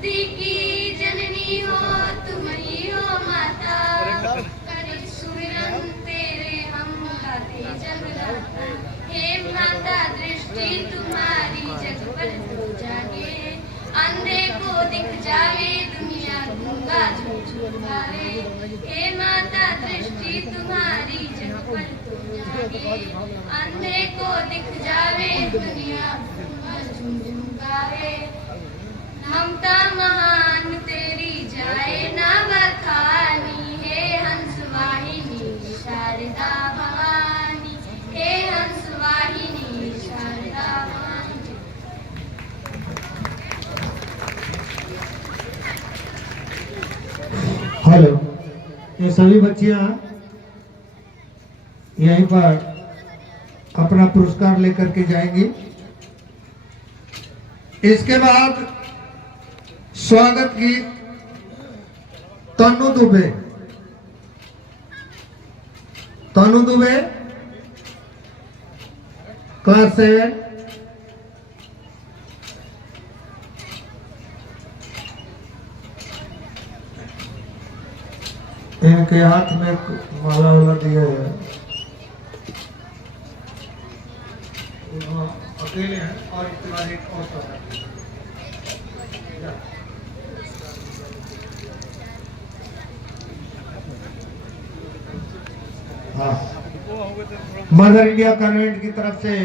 बुद्धि की जननी हो तुम ही हो माता, करे सुमिरन तेरे हम गाते जग गाता। हे माता दृष्टि तुम्हारी जग पर तो जागे, अंधे को दिख जावे दुनिया गूंगा झूठ गावे। हे माता दृष्टि तुम्हारी जग पर तो जागे, अंधे को दिख जावे दुनिया गूंगा झूठ गावे। ममता महान तेरी जाए ना बखानी, हे हंस वाहिनी शारदा भवानी, हे हंस वाहिनी शारदा भवानी। हेलो, ये सभी बच्चियां यहीं पर अपना पुरस्कार लेकर के जाएंगी। इसके बाद स्वागत गीत तनु दुबे, तनु दुबे क्लास 7। इनके हाथ में माला वाला दिया है, अकेले हैं और इसके बाद एक और है। हाँ, मदर इंडिया कॉन्वेंट की तरफ से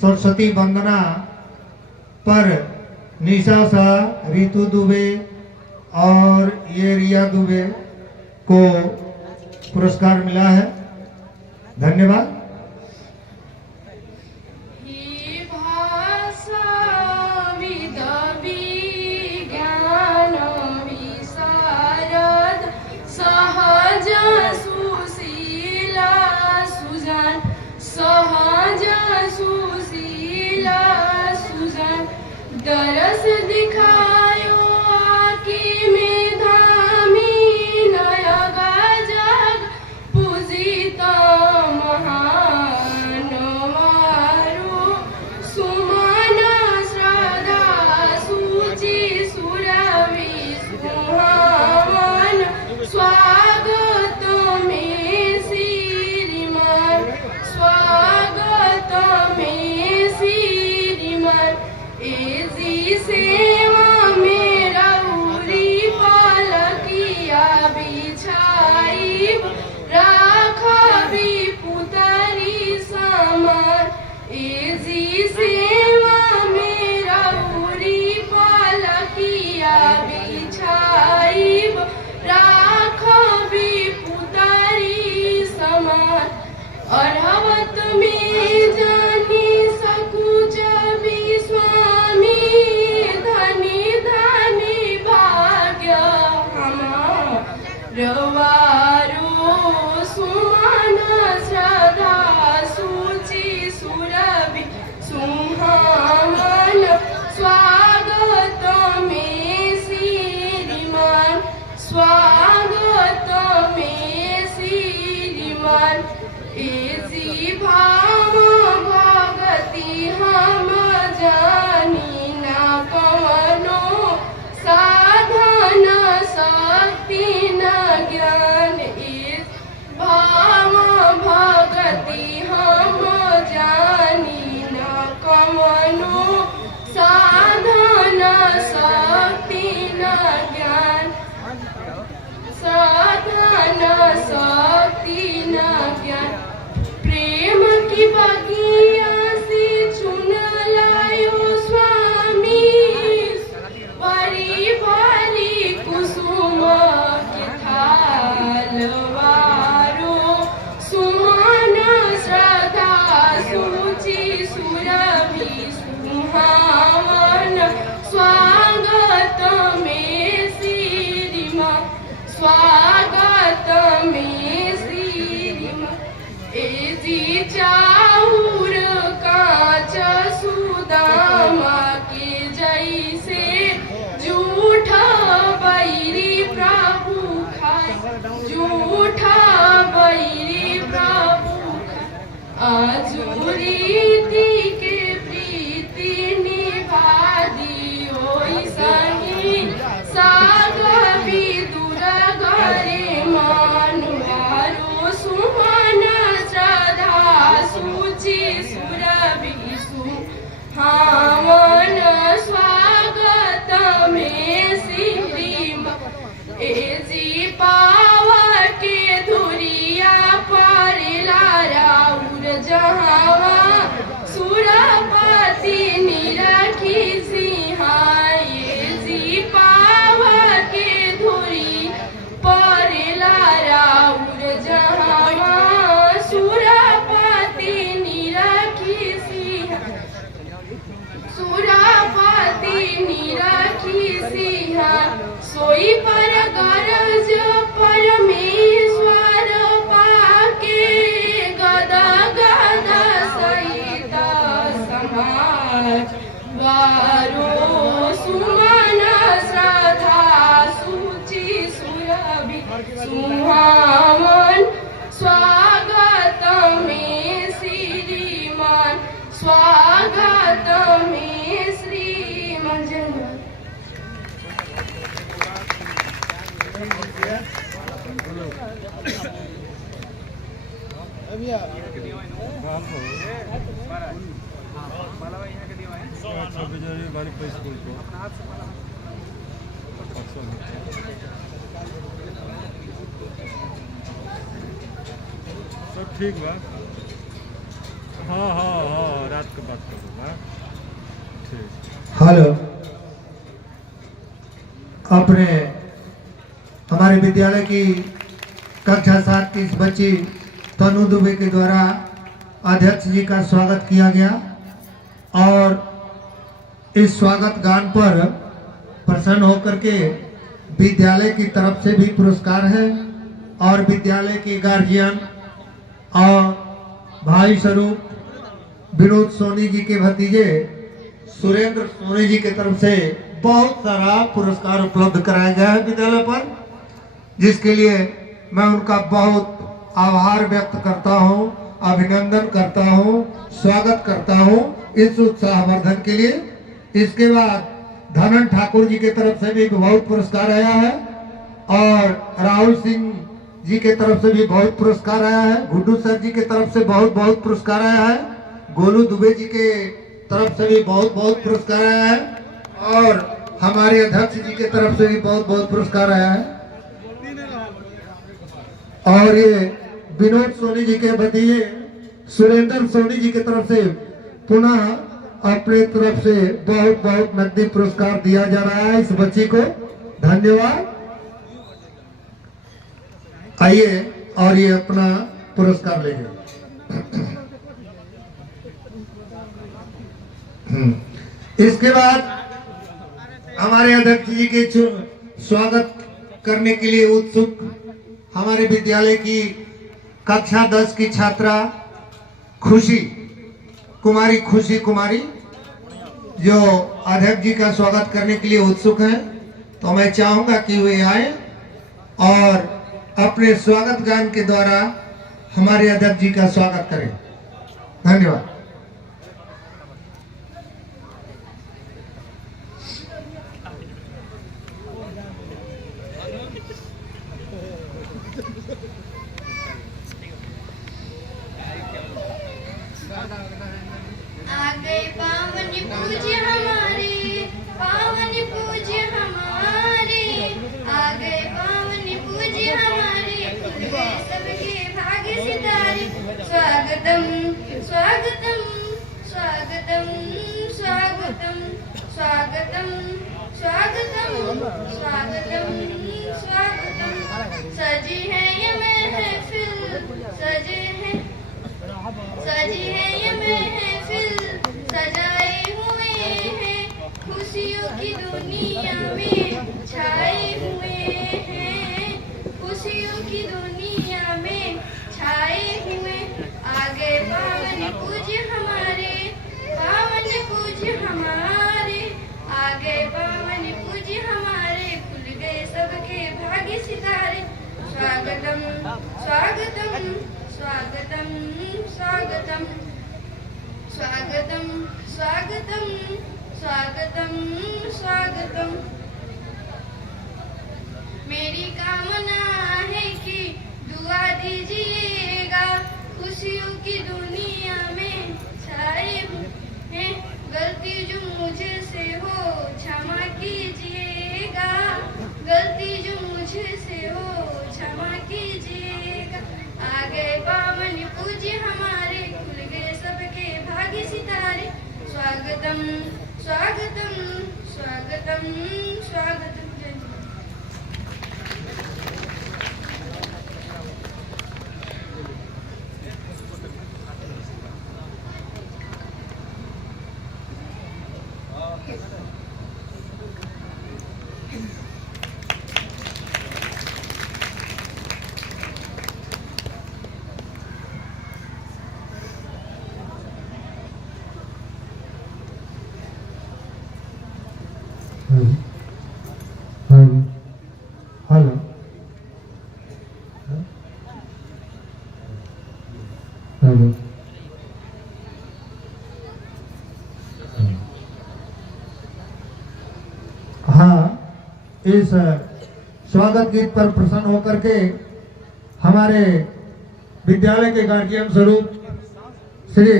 सरस्वती वंदना पर निशा शाह, रितु दुबे और ये रिया दुबे को पुरस्कार मिला है। धन्यवाद। दरस दिखायो आकी में धामी, नयगा जग पूजिता महान वारो। सुमन श्रद्धा सूचि सुरवि सुहावन, स्वागत में श्रीमान, स्वागत में श्रीमान। एजी सेवा मेरा उरी पालकिया बिछाई, राखा भी पुतरी समान। एजी सेवा मेरा उरी पालकिया बिछाई, राखा भी पुतरी समान। अरहवत में जानी सकुच स्वामी, धनी धनी भाग्य हमारो। सुमन श्रद्धा सूचि सुरभि सुहावन, स्वागत में श्रीमान, स्वागत में श्रीमान। एसी भाव भगति हम जानी ना कवनो, साधन शक्ति न ज्ञान। सागवी दुर्गरे मानुवारो सुमन श्रद्धा सूचि सुरविसु हावन स्वागत में श्रीम एजी पावा के धुरिया पर लाराउर जहावा सुरपति निरखी सिंहाए जी पावा के धुरी पर लाराउर जहावा सुरपति निरखी सिंहा सुरपति निरखी सिंहा सोई पर गरज परमेश्वर पाके गदा गदा सहित समाज वारो सुमन श्रद्धा सूचि सुरभि सुहावन स्वागत में श्रीमान स्वागत में श्रीमान जय सब ठीक बा। हाँ हाँ हाँ रात के बात करो बा। ठीक। हेलो, अपने हमारे विद्यालय की कक्षा 7 की इस बच्ची तनु दुबे के द्वारा अध्यक्ष जी का स्वागत किया गया और इस स्वागत गान पर प्रसन्न होकर के विद्यालय की तरफ से भी पुरस्कार है और विद्यालय के गार्जियन और भाई स्वरूप विनोद सोनी जी के भतीजे सुरेंद्र सोनी जी की तरफ से बहुत सारा पुरस्कार उपलब्ध कराया गया है विद्यालय पर, जिसके लिए मैं उनका बहुत आभार व्यक्त करता हूं, अभिनंदन करता हूं, स्वागत करता हूं इस उत्साहवर्धन के लिए। इसके बाद धनन ठाकुर जी की तरफ से भी बहुत पुरस्कार आया है और राहुल सिंह जी के तरफ से भी बहुत पुरस्कार आया है, गुड्डू सर जी की तरफ से बहुत बहुत पुरस्कार आया है, गोलू दुबे जी के तरफ से भी बहुत बहुत पुरस्कार आया है और हमारे अध्यक्ष जी की तरफ से भी बहुत बहुत पुरस्कार आया है। और ये विनोद सोनी जी के भतीजे सुरेंद्र सोनी जी की तरफ से पुनः अपने तरफ से बहुत बहुत नकदी पुरस्कार दिया जा रहा है इस बच्ची को। धन्यवाद। आइए और ये अपना पुरस्कार ले जाए। इसके बाद हमारे अध्यक्ष जी के स्वागत करने के लिए उत्सुक हमारे विद्यालय की कक्षा 10 की छात्रा खुशी कुमारी जो अध्यक्ष जी का स्वागत करने के लिए उत्सुक हैं, तो मैं चाहूंगा कि वे आए और अपने स्वागत गान के द्वारा हमारे अध्यक्ष जी का स्वागत करें। धन्यवाद। आ गए पावन पूज्य हमारे, पावन पूज्य हमारे, आ गए पावन पूज्य हमारे, खुल गए सबके भाग्य सितारे। स्वागतम स्वागतम स्वागतम स्वागतम स्वागतम स्वागतम स्वागतम स्वागतम। सजी है ये महफिल, सजी है ये महफिल, सजाए हुए हैं खुशियों की दुनिया में छाए हुए हैं, खुशियों की दुनिया में छाए हुए। आगे पावन पूज्य हमारे, पावन पूज्य हमारे, आगे पावन पूज्य हमारे, खुल गए सबके भाग्य सितारे। स्वागतम स्वागतम स्वागतम स्वागतम स्वागतम स्वागतम स्वागतम स्वागतम। क्षमा कीजिएगा। आ गए पावन पूज्य हमारे, खुल गए सबके भाग्य सितारे। स्वागतम स्वागतम स्वागतम स्वागतम। जय हिंद। Hello hello. हाँ, इस स्वागत गीत पर प्रसन्न होकर के हमारे विद्यालय के गार्जियन स्वरूप श्री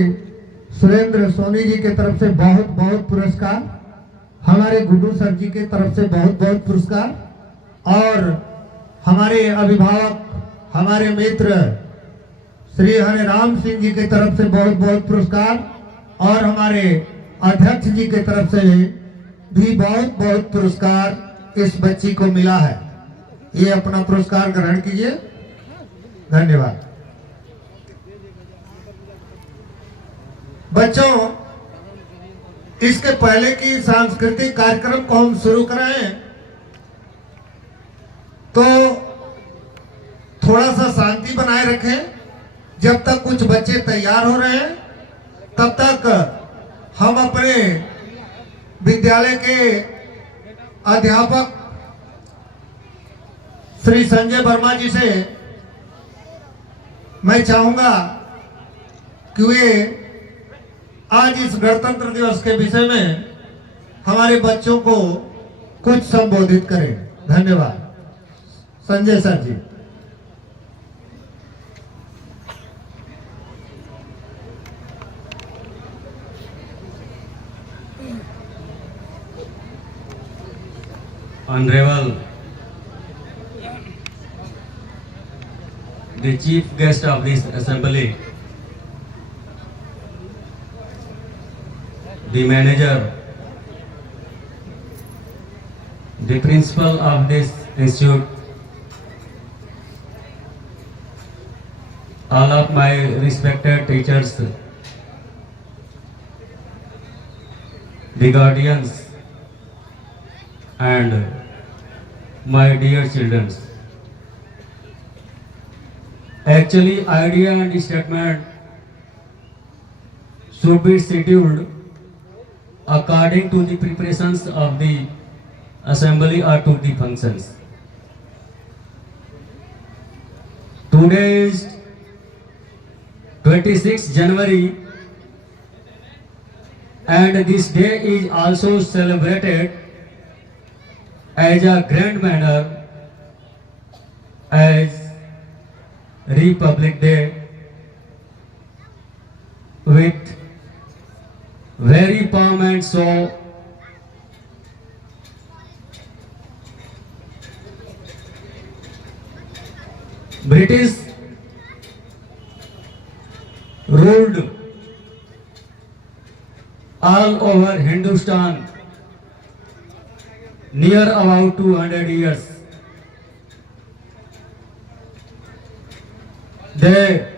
सुरेंद्र सोनी जी की तरफ से बहुत बहुत पुरस्कार, हमारे गुड्डू सर जी की तरफ से बहुत बहुत पुरस्कार, और हमारे अभिभावक हमारे मित्र श्री हरे राम सिंह जी की तरफ से बहुत बहुत पुरस्कार, और हमारे अध्यक्ष जी की तरफ से भी बहुत बहुत पुरस्कार इस बच्ची को मिला है। ये अपना पुरस्कार ग्रहण कीजिए। धन्यवाद। बच्चों, इसके पहले की सांस्कृतिक कार्यक्रम को हम शुरू कराएं तो थोड़ा सा शांति बनाए रखें। जब तक कुछ बच्चे तैयार हो रहे हैं तब तक हम अपने विद्यालय के अध्यापक श्री संजय वर्मा जी से मैं चाहूंगा कि वे आज इस गणतंत्र दिवस के विषय में हमारे बच्चों को कुछ संबोधित करें। धन्यवाद। Sanjay sir ji. Honorable, the chief guest of this assembly, the manager, the principal of this institute, all of my respected teachers, the guardians, and my dear children. Actually, idea and statement should be scheduled according to the preparations of the assembly or to the functions. Today is 26 January and this day is also celebrated as a grand manner as Republic Day with very prominent show British ruled all over Hindustan near about 200 years. They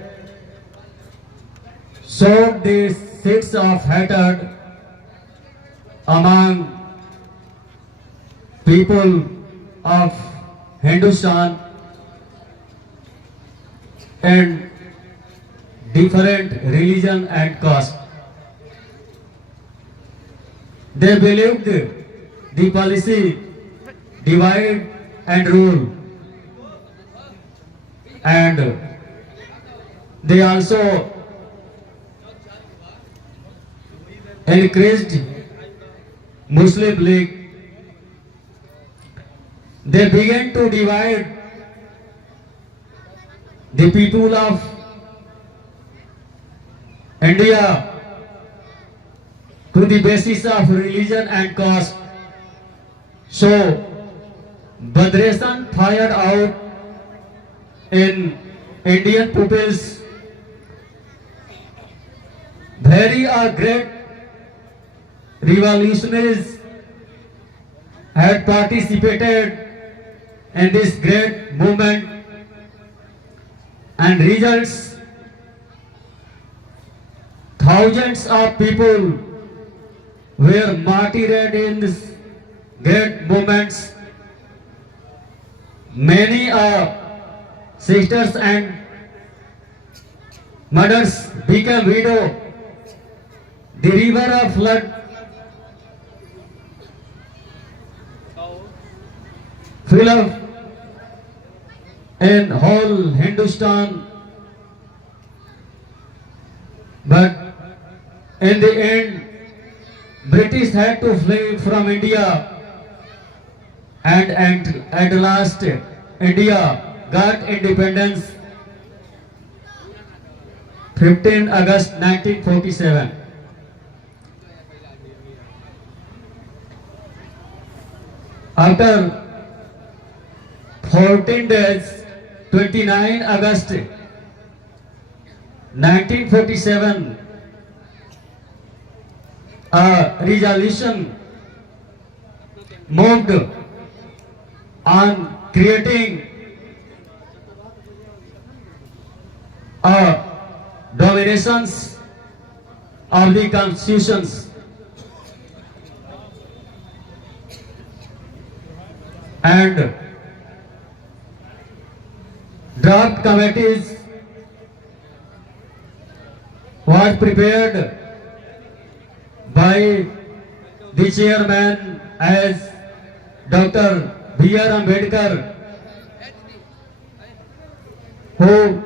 sowed the seeds of hatred among people of Hindustan and different religion and caste. They believed the policy divide and rule, and they also encouraged Muslim League. They began to divide the people of India to the basis of religion and caste. So Badreshan fired out in Indian pupils, very great revolutionaries had participated in this great movement, and results, thousands of people were martyred in this great movements. Many sisters and mothers became widow. The river of flood fill up in whole Hindustan, but in the end British had to flee from India, and at last India got independence 15 August 1947. After 14 days, 29 August 1947, a resolution moved on creating a dominations of the constitutions, and draft committees was prepared by the chairman as Dr. B.R. Ambedkar, who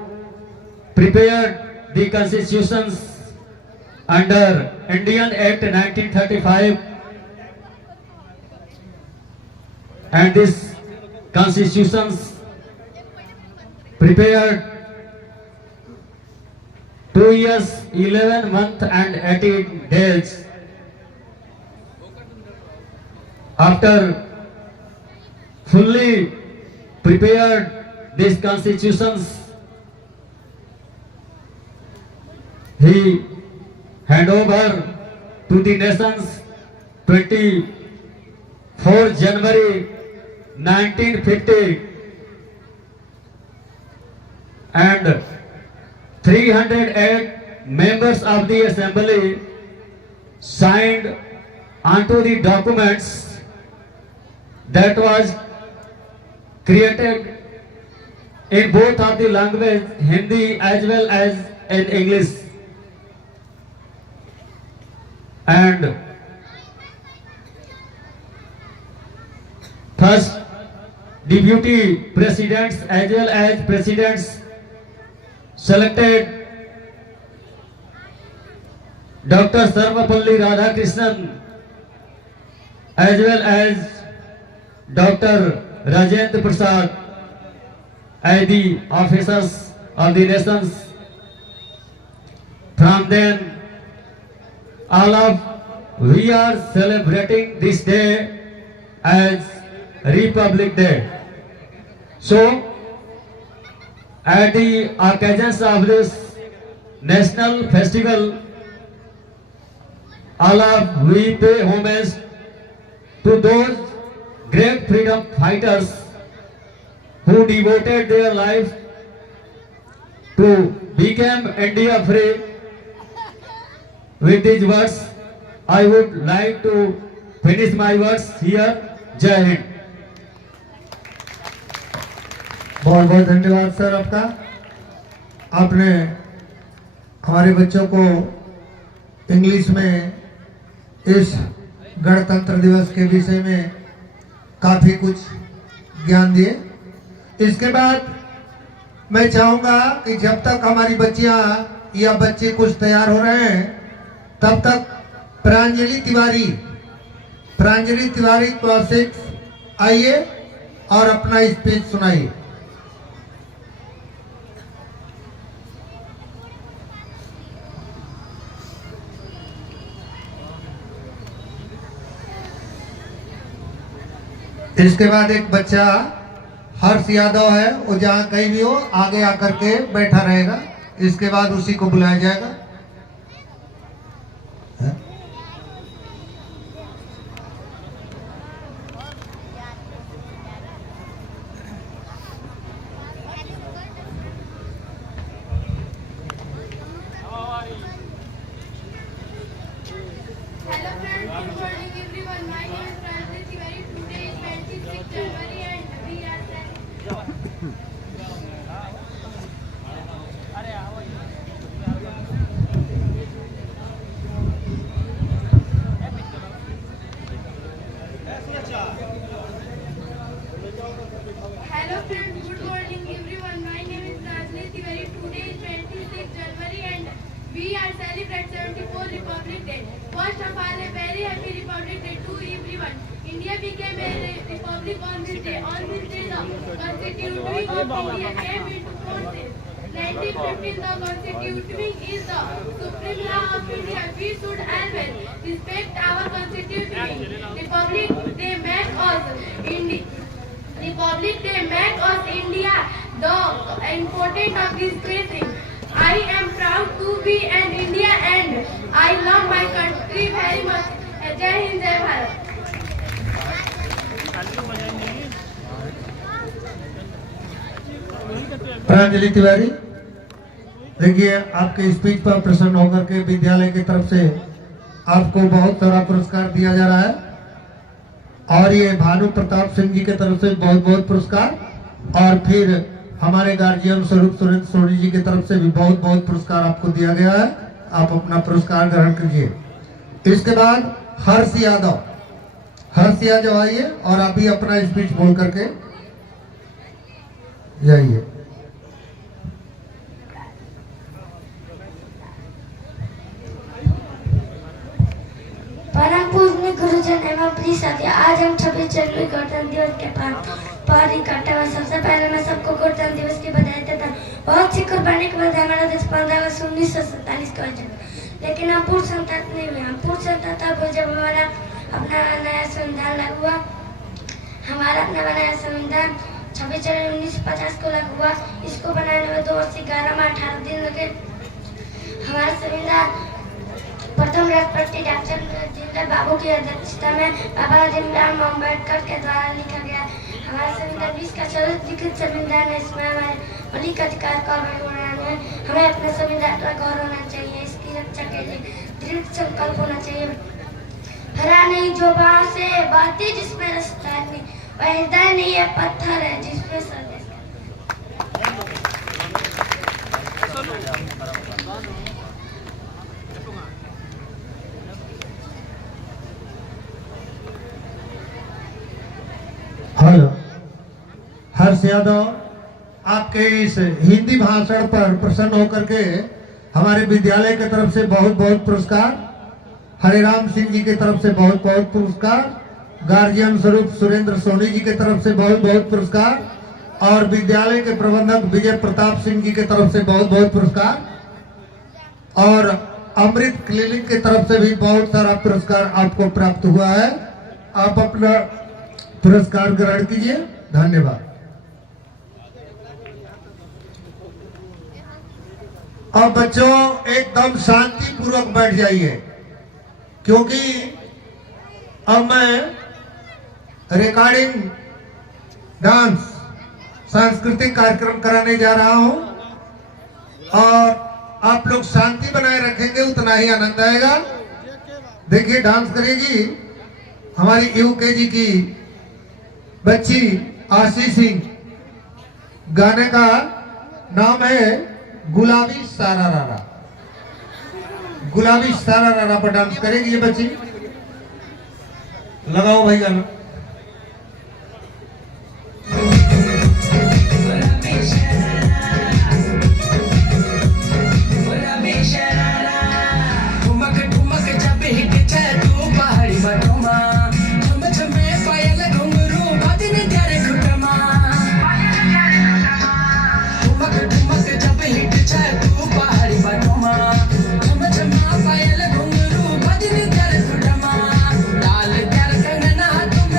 prepared the constitutions under Indian Act 1935, and this constitutions prepared 2 years, 11 months and 18 days. After fully prepared these constitutions, he hand over to the nations 24 January 1950, and 308 members of the assembly signed onto the documents that was created in both of the language, Hindi as well as in English. And first deputy presidents as well as presidents selected Dr. Sarvapalli Radhakrishnan as well as Dr. Rajendra Prasad as the officers of the nations. From then, all of we are celebrating this day as Republic Day. So, at the occasions of this national festival, all of we pay homage to those great freedom fighters who devoted their life to become India free. With these words, I would like to finish my words here. Jai Hind. बहुत बहुत धन्यवाद sir आपका। आपने हमारे बच्चों को English में इस गणतंत्र दिवस के विषय में काफी कुछ ज्ञान दिए। इसके बाद मैं चाहूंगा कि जब तक हमारी बच्चियां या बच्चे कुछ तैयार हो रहे हैं, तब तक प्रांजलि तिवारी क्लास 6 आइए और अपना स्पीच सुनाइए। इसके बाद एक बच्चा हर्ष यादव है, वो जहाँ कहीं भी हो आगे आकर के बैठा रहेगा। इसके बाद उसी को बुलाया जाएगा। Hello friends, good morning everyone. My name is Pranjali Tiwari. Today is 26 January and we are Hello friends, good morning everyone. My name is Pranjali Tiwari. Today is 26 January and we are celebrate 74th Republic Day. First of all, a very happy Republic Day to everyone. India became a republic on this day. On this day, the Constitution of India came into force. 1915, the Constitution is the supreme law of India. We should always respect our Constitution. Republic Day make us India. The importance of this country. I am proud to be an Indian and I love my country very much. Jai Hind, Jai Bharat. Pranjali Tiwari, देखिए आपके speech पर प्रसन्न होकर के विद्यालय की तरफ से आपको बहुत सारा पुरस्कार दिया जा रहा है और ये भानु प्रताप सिंह जी की तरफ से बहुत बहुत पुरस्कार और फिर हमारे गार्जियन स्वरूप सुरेंद्र सोनी जी की तरफ से भी बहुत बहुत पुरस्कार आपको दिया गया है। आप अपना पुरस्कार ग्रहण कीजिए। इसके बाद हर्ष यादव आइए और आप भी अपना स्पीच बोल करके जाइए। परम पूजनीय गुरुजन एवं प्रिय साथियों, आज हम 26 जनवरी गणतंत्र दिवस के पर इकट्ठा हुए। सबसे पहले मैं सबको गणतंत्र दिवस की बधाई देता हूँ। बहुत सी कुर्बानी के बाद हमारा देश 15 अगस्त 1947 को आजाद, लेकिन हम पूर्ण स्वतंत्र नहीं हुए। हम पूर्ण स्वतंत्र तब हुए जब हमारा अपना नया संविधान लागू हुआ। हमारा अपना बनाया संविधान 26 जनवरी 1950 को लागू हुआ। इसको बनाने में 2 वर्ष 11 माह 18 दिन लगे। हमारा संविधान प्रथम राष्ट्रपति डॉक्टर जिंदल बाबू की अध्यक्षता में बाबा भीमराव अम्बेडकर के द्वारा लिखा गया। हमारा संविधान विश्व का सर्वोच्च संविधान है। इसमें हमारे मौलिक अधिकार का वर्णन है। हमें अपने संविधान पर गौरव होना चाहिए। इसकी रक्षा के लिए दृढ़ संकल्प होना चाहिए। हरा नहीं जो बाह से बहती जिसमें रास्ता नहीं, वह हृदय नहीं है पत्थर है जिसमें संदेश। हेलो हर्ष यादव, आपके इस हिंदी भाषण पर प्रसन्न होकर के हमारे विद्यालय की तरफ से बहुत बहुत पुरस्कार, हरिराम सिंह जी की तरफ से बहुत बहुत पुरस्कार, गार्जियन स्वरूप सुरेंद्र सोनी जी की तरफ से बहुत बहुत पुरस्कार और विद्यालय के प्रबंधक विजय प्रताप सिंह जी की तरफ से बहुत बहुत पुरस्कार और अमृत क्लिनिक की तरफ से भी बहुत सारा पुरस्कार आपको प्राप्त हुआ है। आप अपना पुरस्कार ग्रहण कीजिए। धन्यवाद। अब बच्चों एकदम शांति पूर्वक बैठ जाइए, क्योंकि अब मैं रिकॉर्डिंग डांस सांस्कृतिक कार्यक्रम कराने जा रहा हूं और आप लोग शांति बनाए रखेंगे उतना ही आनंद आएगा। देखिए डांस करेगी हमारी यूकेजी की बच्ची आशीष सिंह। गाने का नाम है गुलाबी सारा रारा। गुलाबी सारा रारा पर डांस करेगी ये बच्ची। लगाओ भाई गाना। पायल घुंघरू बजनी कर सुरमा, लाल कर कंगना तुम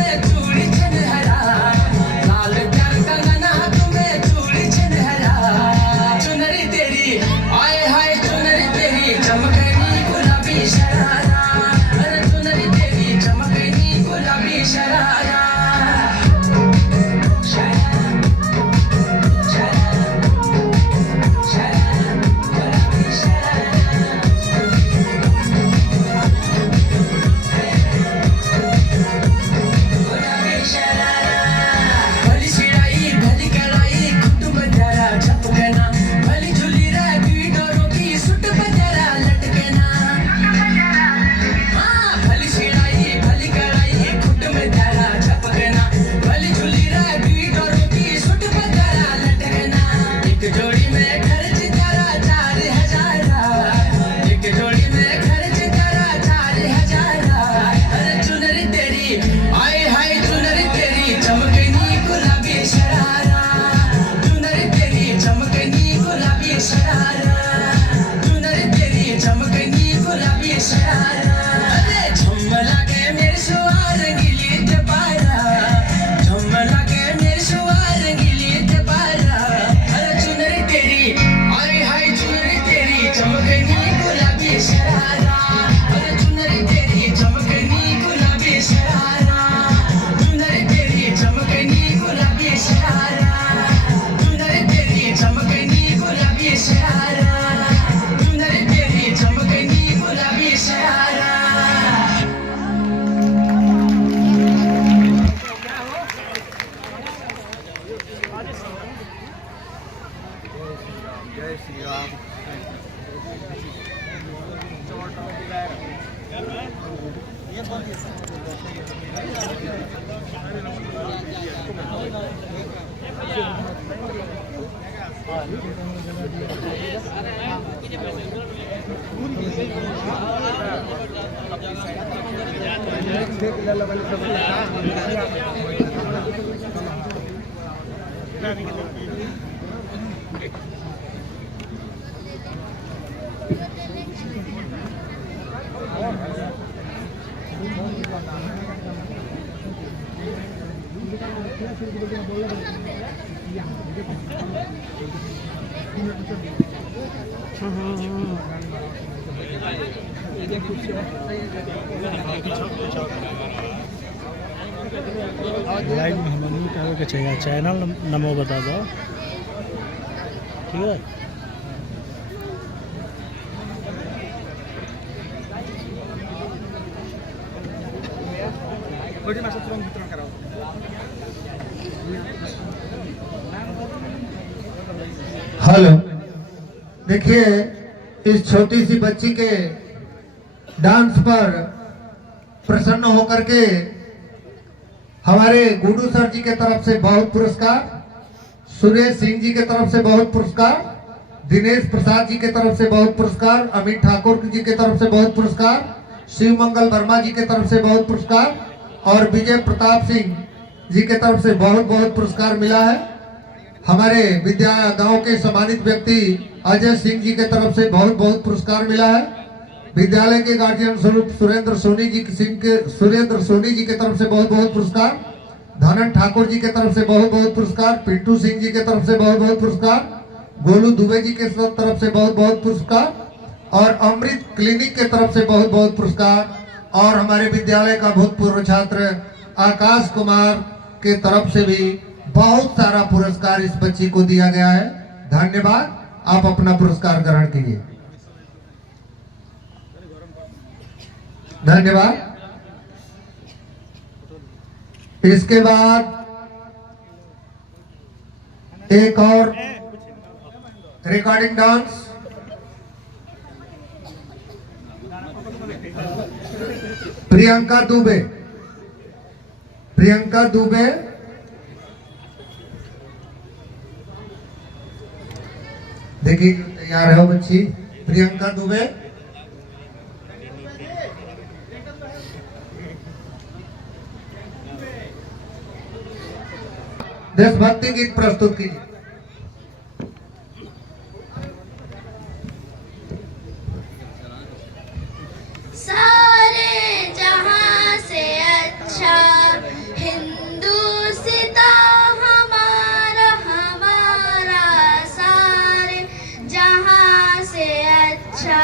लाइव में हमन कहे के चाहिए चैनल नंबर बता दो ठीक है। हेलो, देखिए इस छोटी सी बच्ची के डांस पर प्रसन्न होकर के हमारे गुडू सर जी के तरफ से बहुत पुरस्कार, सुरेश सिंह जी के तरफ से बहुत पुरस्कार, दिनेश प्रसाद जी के तरफ से बहुत पुरस्कार, अमित ठाकुर जी के तरफ से बहुत पुरस्कार, शिव मंगल वर्मा जी के तरफ से बहुत पुरस्कार और विजय प्रताप सिंह जी के तरफ से बहुत बहुत पुरस्कार मिला है। हमारे विद्या गांव के सम्मानित व्यक्ति अजय सिंह जी के तरफ से बहुत बहुत पुरस्कार मिला है। विद्यालय के गार्जियन स्वरूप सुरेंद्र सोनी जी के तरफ से बहुत बहुत पुरस्कार, धनन ठाकुर जी के तरफ से बहुत बहुत पुरस्कार, पिंटू सिंह जी के तरफ से बहुत बहुत पुरस्कार, गोलू दुबे जी के तरफ से बहुत बहुत पुरस्कार और अमृत क्लिनिक के तरफ से बहुत बहुत पुरस्कार और हमारे विद्यालय का भूतपूर्व छात्र आकाश कुमार के तरफ से भी बहुत सारा पुरस्कार इस बच्ची को दिया गया है। धन्यवाद। आप अपना पुरस्कार ग्रहण कीजिए। धन्यवाद। इसके बाद एक और रिकॉर्डिंग डांस प्रियंका दुबे। देखिए तैयार है वो बच्ची प्रियंका दुबे। देशभक्ति गीत प्रस्तुत कीजिए। सारे जहां से अच्छा हिंदुस्तां हमारा हमारा, सारे जहां से अच्छा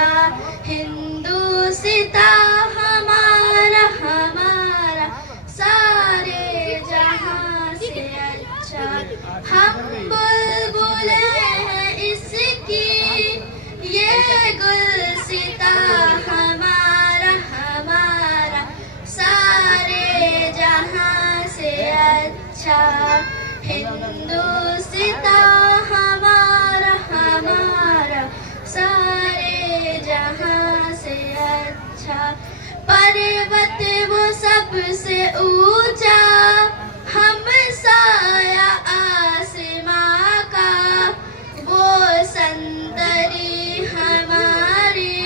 हिंदुस्तां हमारा हमारा, सारे जहां से अच्छा। हम बुलबुल हैं इसकी ये गुलसिता हमारा हमारा, सारे जहां से अच्छा हिंदुस्तां हमारा हमारा, सारे जहां से अच्छा। पर्वत वो सबसे ऊंचा हम साया आसमां का, वो संदरी हमारी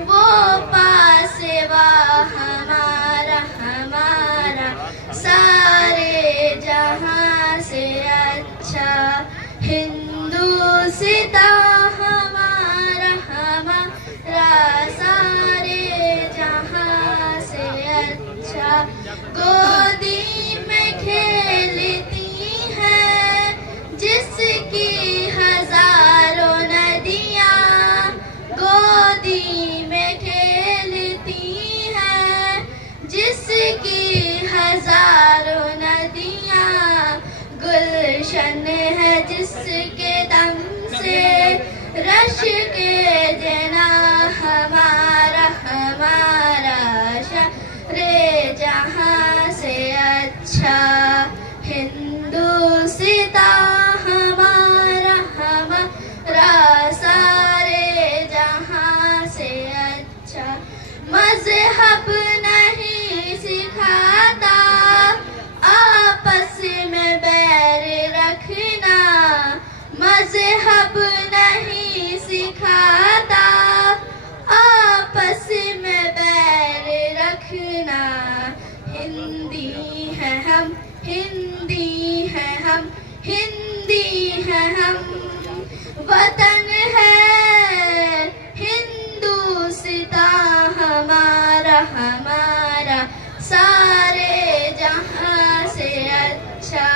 वो पासवा हमारा हमारा, सारे जहां से अच्छा हिंदुस्तां हमारा हमारा, सारे जहां से अच्छा। गोदी में खेलती है जिसकी हजारों नदियाँ, गोदी में खेलती है जिसकी हजारों नदियाँ, गुलशन है जिसके दम से रश के जना हमारा हमारा, रे जहां से अच्छा हिंदुस्तां हमारा हमारा, सारे जहां से अच्छा। मज़हब नहीं सिखाता आपस में बैर रखना, मजहब नहीं सिखाता आपस में बैर रखना। हिंदी है हम, हिंदी है हम, हिंदी है हम। वतन है हिंदुस्तान हमारा, हमारा सारे जहां से अच्छा।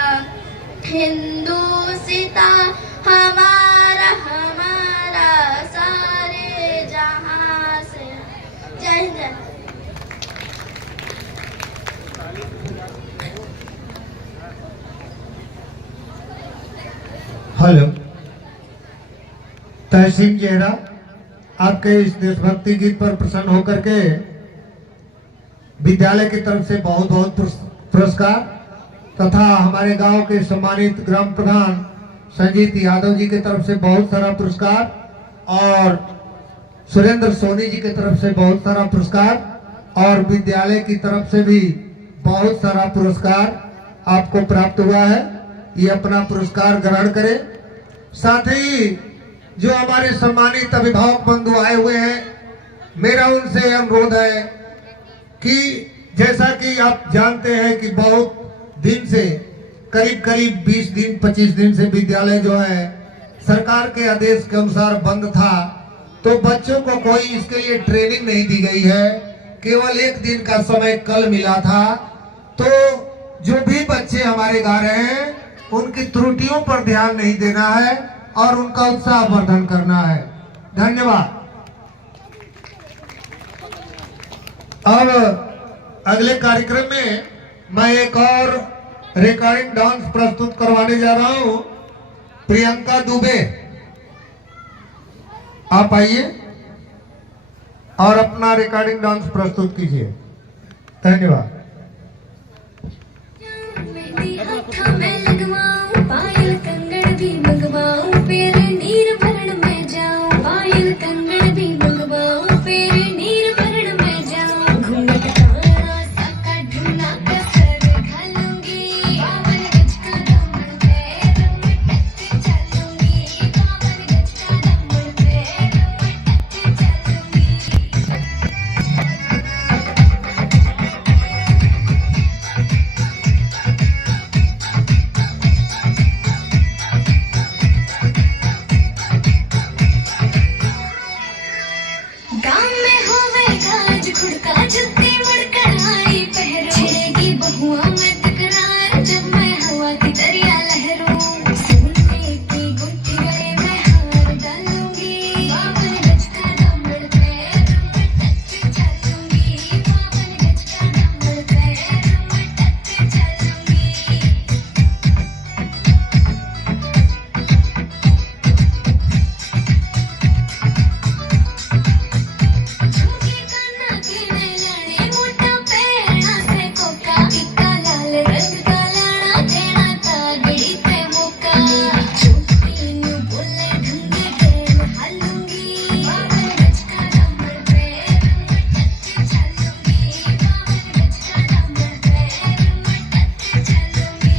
हिंदुस्तान हमारा, हमारा सारे जहां से। जय जय। हेलो, तहसीन चेहरा आपके इस देशभक्ति गीत पर प्रसन्न होकर के विद्यालय की तरफ से बहुत बहुत पुरस्कार तथा हमारे गांव के सम्मानित ग्राम प्रधान संजीत यादव जी की तरफ से बहुत सारा पुरस्कार और सुरेंद्र सोनी जी की तरफ से बहुत सारा पुरस्कार और विद्यालय की तरफ से भी बहुत सारा पुरस्कार आपको प्राप्त हुआ है। ये अपना पुरस्कार ग्रहण करें। साथ ही जो हमारे सम्मानित अभिभावक बंधु आए हुए हैं, मेरा उनसे अनुरोध है कि जैसा कि आप जानते हैं कि बहुत दिन से करीब करीब 20 दिन 25 दिन से विद्यालय जो है सरकार के आदेश के अनुसार बंद था, तो बच्चों को कोई इसके लिए ट्रेनिंग नहीं दी गई है। केवल एक दिन का समय कल मिला था। तो जो भी बच्चे हमारे गा रहे हैं उनकी त्रुटियों पर ध्यान नहीं देना है और उनका उत्साहवर्धन करना है। धन्यवाद। अब अगले कार्यक्रम में मैं एक और रिकॉर्डिंग डांस प्रस्तुत करवाने जा रहा हूं। प्रियंका दुबे, आप आइए और अपना रिकॉर्डिंग डांस प्रस्तुत कीजिए। धन्यवाद। पायल कंगन भी मंगवाऊं, पेरे नीर भरण में जाऊं। पायल कंगन भी मंगवाऊं, पेरे नीर भरण में जाऊं। घूंघट काना साका ढूंढा कसर घालूंगी। बावन गज का दामन पैरों में टक चलूंगी। बावन गज का दामन पैरों में टक चलूंगी। गाँव में होवे गाज खुड़का, जुत्ती मुड़कर आई पहरो। छिड़ेगी बहुआ में तकरार, जब मैं हवा की दरिया लहरूं। सोने की गुत्थी गले में हार डालूंगी। बावन गज का दामन पैरों में टक चलूंगी। बावन गज का दामन पैरों में टक चलूंगी। झुमके काना के में लाने, मोटा पैरना से कोका। टिक्का लाल रंग का लाना, देना तागड़ी ते मौका। छोटी नू बोले ढंगे ढेर हालूंगी। बावन गज का दामन पैरों में टक चलूंगी। बावन गज का दामन पैरों में टक चलूंगी।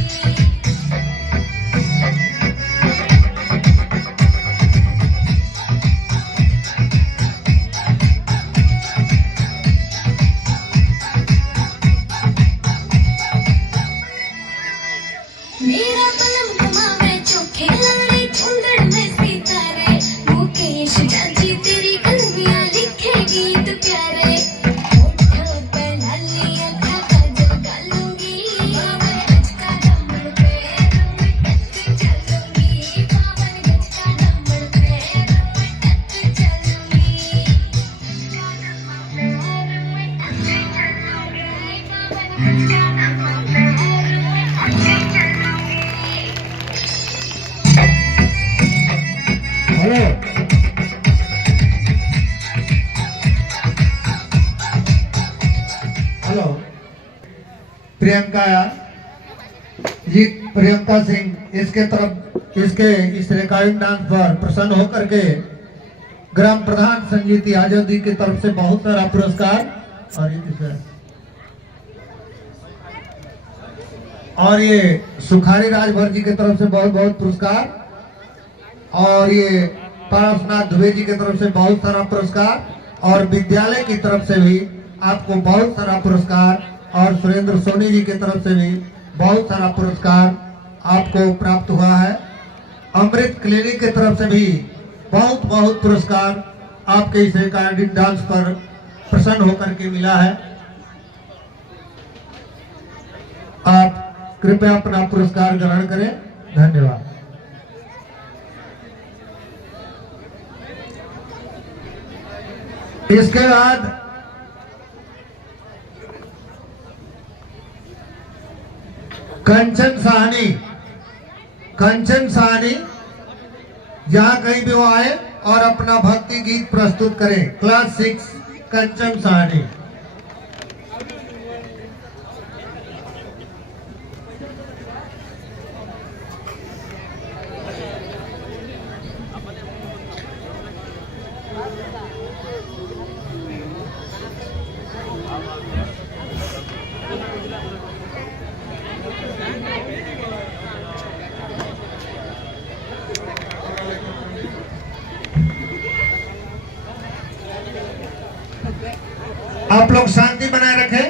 मेरा बलम घुमावे चोखे लाड़े, चुंदड़ में सितारे। मुकेश चाची तेरी कलमियां लिखे गीत प्यारे। होठों पे लालियां खा काजल डालूंगी। बावन गज का दामन पैरों में टक चलूंगी। बावन गज का दामन पैरों में टक चलूंगी। पैरों में टक चलूंगी। बावन गज का दामन पैरों में टक चलूंगी। हेलो, हेलो, प्रियंका जी, प्रियंका सिंह इसके तरफ इसके इस रिकॉर्डिंग डांस पर प्रसन्न होकर के ग्राम प्रधान संजीत यादव जी की तरफ से बहुत सारा पुरस्कार और ये सुखारी राजभर जी की तरफ से बहुत बहुत पुरस्कार और ये पारसनाथ दुबे जी की तरफ से बहुत सारा पुरस्कार और विद्यालय की तरफ से भी आपको बहुत सारा पुरस्कार और सुरेंद्र सोनी जी की तरफ से भी बहुत सारा पुरस्कार आपको प्राप्त हुआ है। अमृत क्लिनिक की तरफ से भी बहुत बहुत पुरस्कार आपके इस रिकॉर्डिंग डांस पर प्रसन्न होकर के मिला है। आप कृपया अपना पुरस्कार ग्रहण करें। धन्यवाद। इसके बाद कंचन साहनी जहां कहीं भी वो आए और अपना भक्ति गीत प्रस्तुत करें। क्लास 6 कंचन साहनी। आप लोग शांति बनाए रखें।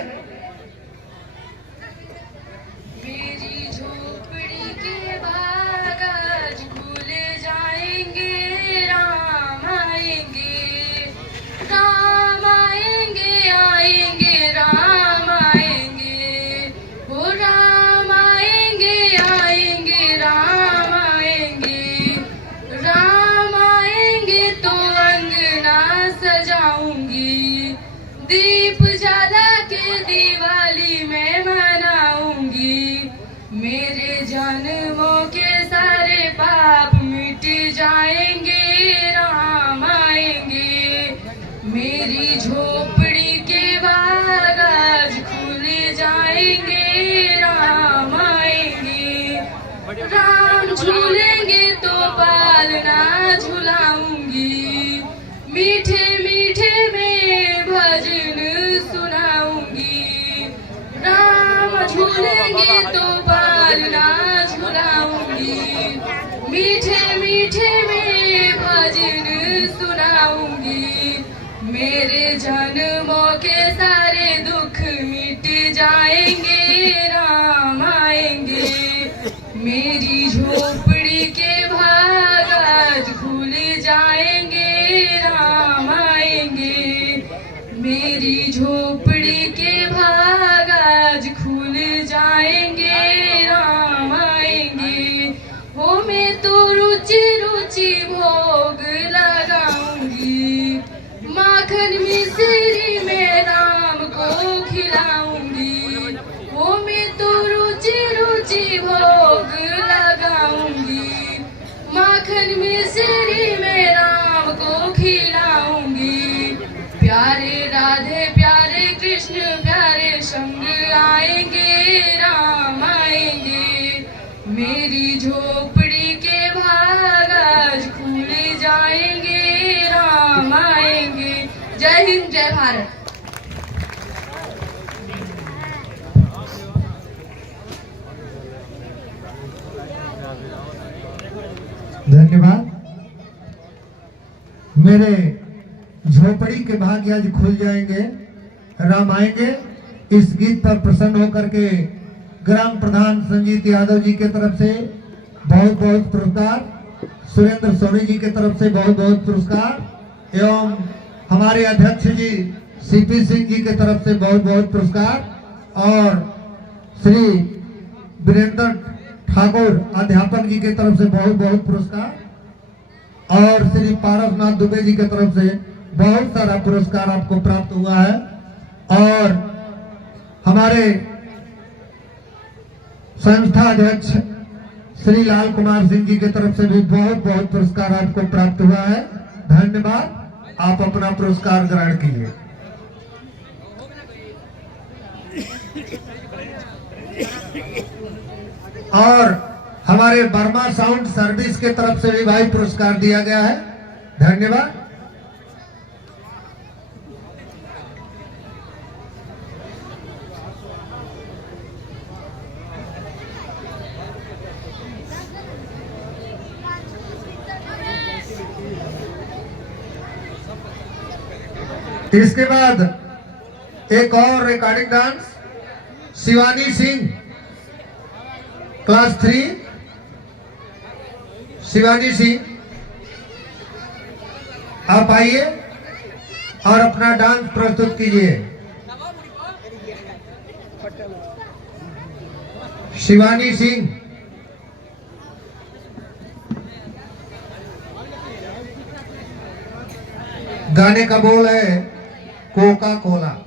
मेरी झोपड़ी के बाग आज खुल जाएंगे, राम आएंगे, राम आएंगे, आएंगे राम आएंगे, वो राम आएंगे, आएंगे राम आएंगे, राम आएंगे तो अंगना सजाऊंगी, दीप जला के दिवाली में मनाऊंगी, मेरे जन्मों के सारे पाप मिट जाएंगे, राम आएंगे, मेरी झोपड़ी के बाग आज खुल जाएंगे, राम आएंगे, राम झूलेंगे तो पालना झुलाऊंगी, मीठे मीठे में भजन सुनाऊंगी, राम झूलेंगे तो पालना झुलाऊंगी, मीठे मीठे में भजन सुनाऊंगी, मेरे जन्मों के सारे दुख मिट जाएंगे, राम आएंगे, मेरी झोपड़ी के भाग आज खुल जाएंगे, राम आएंगे, मेरी झोपड़ी के भाग आज खुल जाएंगे, राम आएंगे, वो मैं तो रुचि रुचि भोग लगाऊंगी, माखन मिश्री में राम को खिलाऊंगी, वो मैं तो रुचि रुचि भोग लगाऊंगी, माखन मिश्री में राम को खिलाऊंगी, प्यारे राधे प्यारे कृष्ण प्यारे संग आएंगे, राम आएंगे, मेरी झोपड़ी के भाग आज खुल जाएंगे, राम आएंगे। जय हिंद जय भारत। धन्यवाद। मेरे झोपड़ी के भाग्य आज खुल जाएंगे, राम आएंगे। इस गीत पर प्रसन्न होकर के ग्राम प्रधान संजीत यादव जी के तरफ से बहुत बहुत पुरस्कार, सुरेंद्र सोनी जी के तरफ से बहुत बहुत पुरस्कार एवं हमारे अध्यक्ष जी सीपी सिंह जी के तरफ से बहुत बहुत पुरस्कार और श्री वीरेंद्र ठाकुर अध्यापक जी के तरफ से बहुत बहुत पुरस्कार और श्री पारसनाथ दुबे जी के तरफ से बहुत सारा पुरस्कार आपको प्राप्त हुआ है और हमारे संस्था अध्यक्ष श्री लाल कुमार सिंह जी की तरफ से भी बहुत बहुत पुरस्कार आपको प्राप्त हुआ है। धन्यवाद। आप अपना पुरस्कार ग्रहण कीजिए। और हमारे वर्मा साउंड सर्विस के तरफ से भी भाई पुरस्कार दिया गया है। धन्यवाद। इसके बाद एक और recording dance, Shivani Singh class 3, Shivani Singh आप आइए और अपना डांस प्रस्तुत कीजिए। शिवानी सिंह, गाने का बोल है कोका कोला।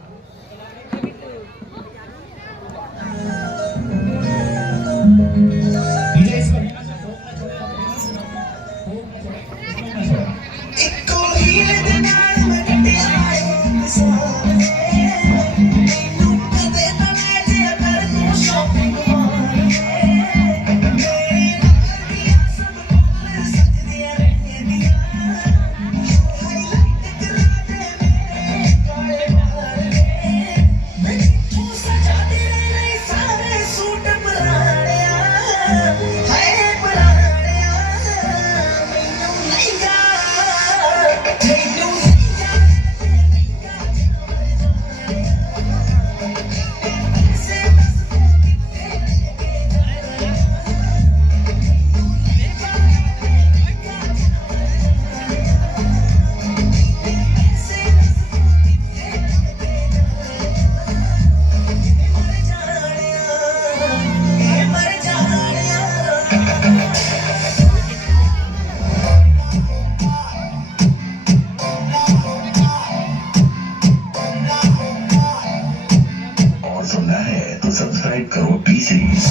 सब्सक्राइब करो टी सीरीज।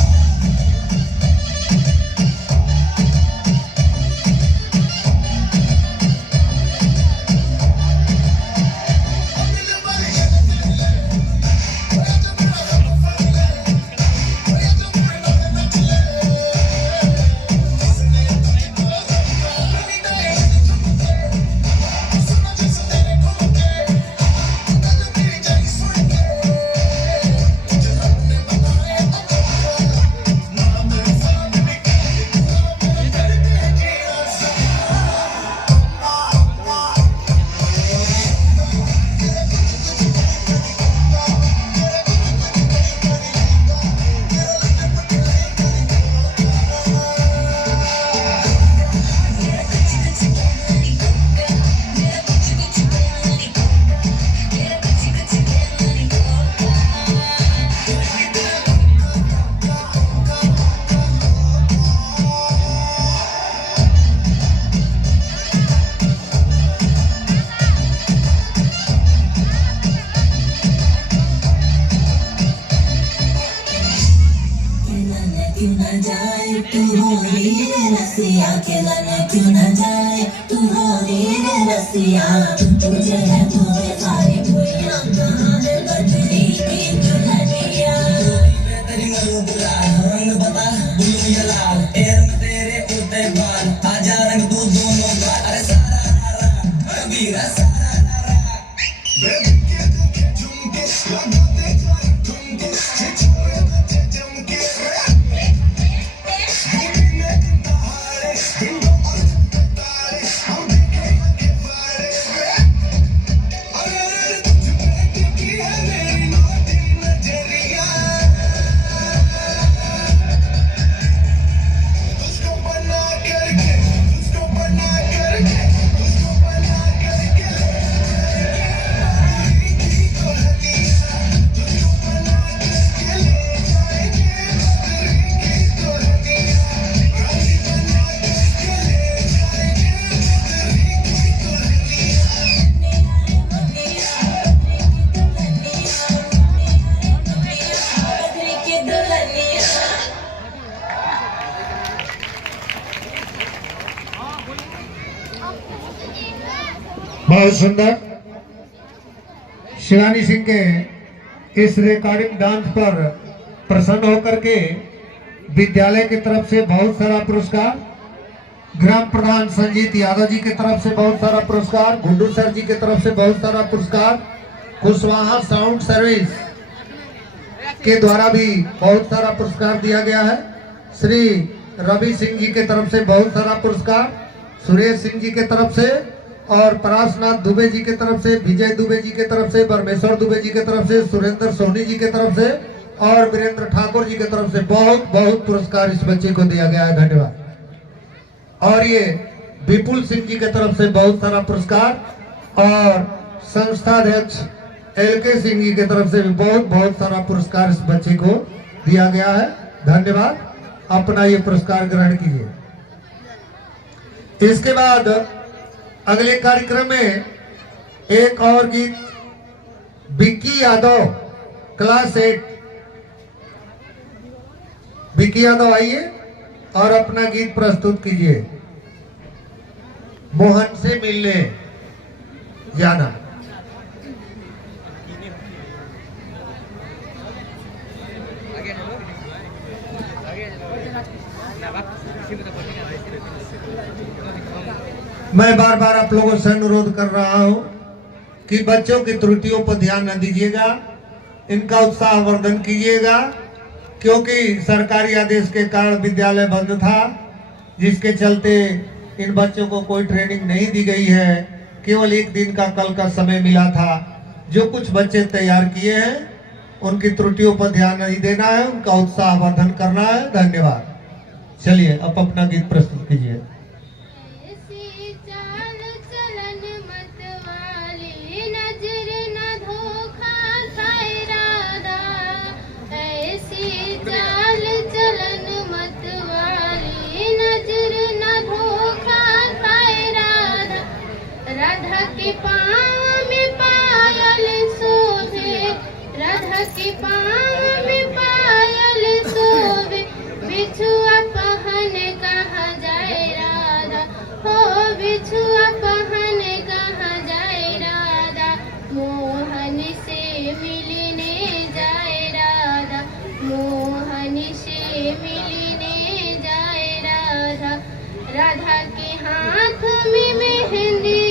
क्यों न जाए तू हो रे रसिया, खिलाना क्यों न जाए तू हो रे रसिया, तुझे है तुम्हें सारे भूलिया कहाँ है बजरी की दुल्हनिया। तेरी मरू बुला रंग बता बुलू या लाल, पैर में तेरे उड़ते बाल, आजा रंग तू दोनों बाल, अरे सारा नारा कबीरा सारा नारा बेबी के दुखे झुमके लगाते जाए ठुमके छोड़े बच्चे जमके बहुत सुंदर। शिवानी सिंह के इस रिकॉर्डिंग डांस पर प्रसन्न होकर के विद्यालय की तरफ से बहुत सारा पुरस्कार, ग्राम प्रधान संजीत यादव जी की तरफ से बहुत सारा पुरस्कार, गुड्डू सर जी की तरफ से बहुत सारा पुरस्कार, कुशवाहा साउंड सर्विस के द्वारा भी बहुत सारा पुरस्कार दिया गया है। श्री रवि सिंह जी की तरफ से बहुत सारा पुरस्कार, सुरेश सिंह जी की तरफ से और परासनाथ दुबे जी की तरफ से, विजय दुबे जी की तरफ से, परमेश्वर दुबे जी की तरफ से, सुरेंद्र सोनी जी की तरफ से और वीरेंद्र ठाकुर जी की तरफ से बहुत बहुत पुरस्कार इस बच्चे को दिया गया है। धन्यवाद। और ये विपुल सिंह जी की तरफ से बहुत सारा पुरस्कार और संस्थाध्यक्ष LK सिंह जी की तरफ से भी बहुत बहुत सारा पुरस्कार इस बच्चे को दिया गया है। धन्यवाद। अपना ये पुरस्कार ग्रहण कीजिए। इसके बाद अगले कार्यक्रम में एक और गीत विक्की यादव क्लास 8, विक्की यादव आइए और अपना गीत प्रस्तुत कीजिए। मोहन से मिलने जाना। मैं बार बार आप लोगों से अनुरोध कर रहा हूं कि बच्चों की त्रुटियों पर ध्यान न दीजिएगा, इनका उत्साहवर्धन कीजिएगा, क्योंकि सरकारी आदेश के कारण विद्यालय बंद था, जिसके चलते इन बच्चों को कोई ट्रेनिंग नहीं दी गई है। केवल एक दिन का कल का समय मिला था। जो कुछ बच्चे तैयार किए हैं उनकी त्रुटियों पर ध्यान नहीं देना है, उनका उत्साहवर्धन करना है। धन्यवाद। चलिए अब अपना गीत प्रस्तुत कीजिए। के पाँव में पायल शोभे, राधा के पाँव में पायल शोभे, बिछुआ पहन कहाँ जाए राधा, हो बिछुआ पहन कहाँ जाए राधा, मोहन से मिलने जाए राधा, मोहन से मिलने जाए राधा, राधा के हाथ में मेहंदी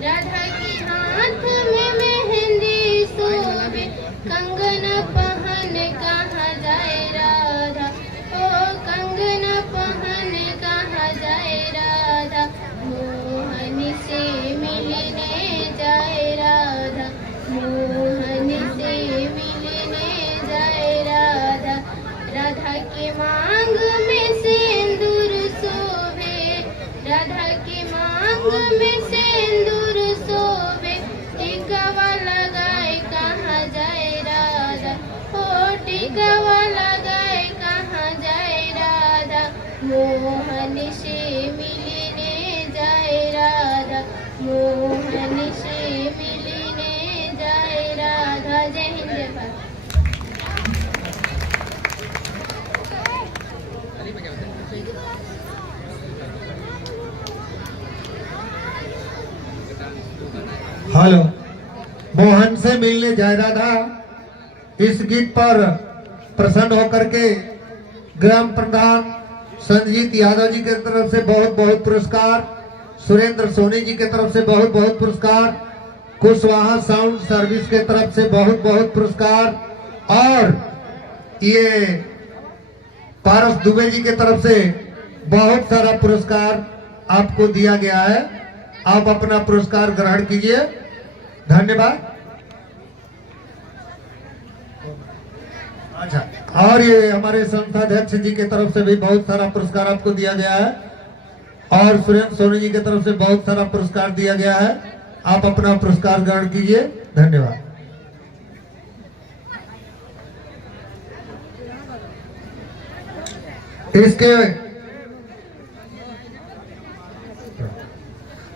राधा के हाथ में मेहंदी शोभे, कंगन पहन कहाँ जाए राधा, ओ कंगन पहन कहाँ जाए राधा, मोहन से मिलने जाए राधा, मोहन से मिलने जाए राधा, राधा के मांग में सिंदूर शोभे, राधा के मांग में सिंदूर शोभे, टिकावा लगाए कहाँ जाए राधा, हो टिकावा लगाए कहाँ जाए राधा, मोहन से मिलने जाए राधा, मोहन से मिलने जाए राधा। जय हिंद जय भारत। हेलो। मोहन से मिलने जाए राधा, इस गीत पर प्रसन्न होकर के ग्राम प्रधान संजीत यादव जी की तरफ से बहुत बहुत पुरस्कार, सुरेंद्र सोनी जी की तरफ से बहुत बहुत पुरस्कार, कुशवाहा साउंड सर्विस के तरफ से बहुत बहुत पुरस्कार और ये पारस दुबे जी की तरफ से बहुत सारा पुरस्कार आपको दिया गया है। आप अपना पुरस्कार ग्रहण कीजिए। धन्यवाद। अच्छा, और ये हमारे संस्थाध्यक्ष जी की तरफ से भी बहुत सारा पुरस्कार आपको दिया गया है और सुरेंद्र सोनी जी की तरफ से बहुत सारा पुरस्कार दिया गया है। आप अपना पुरस्कार ग्रहण कीजिए। धन्यवाद। इसके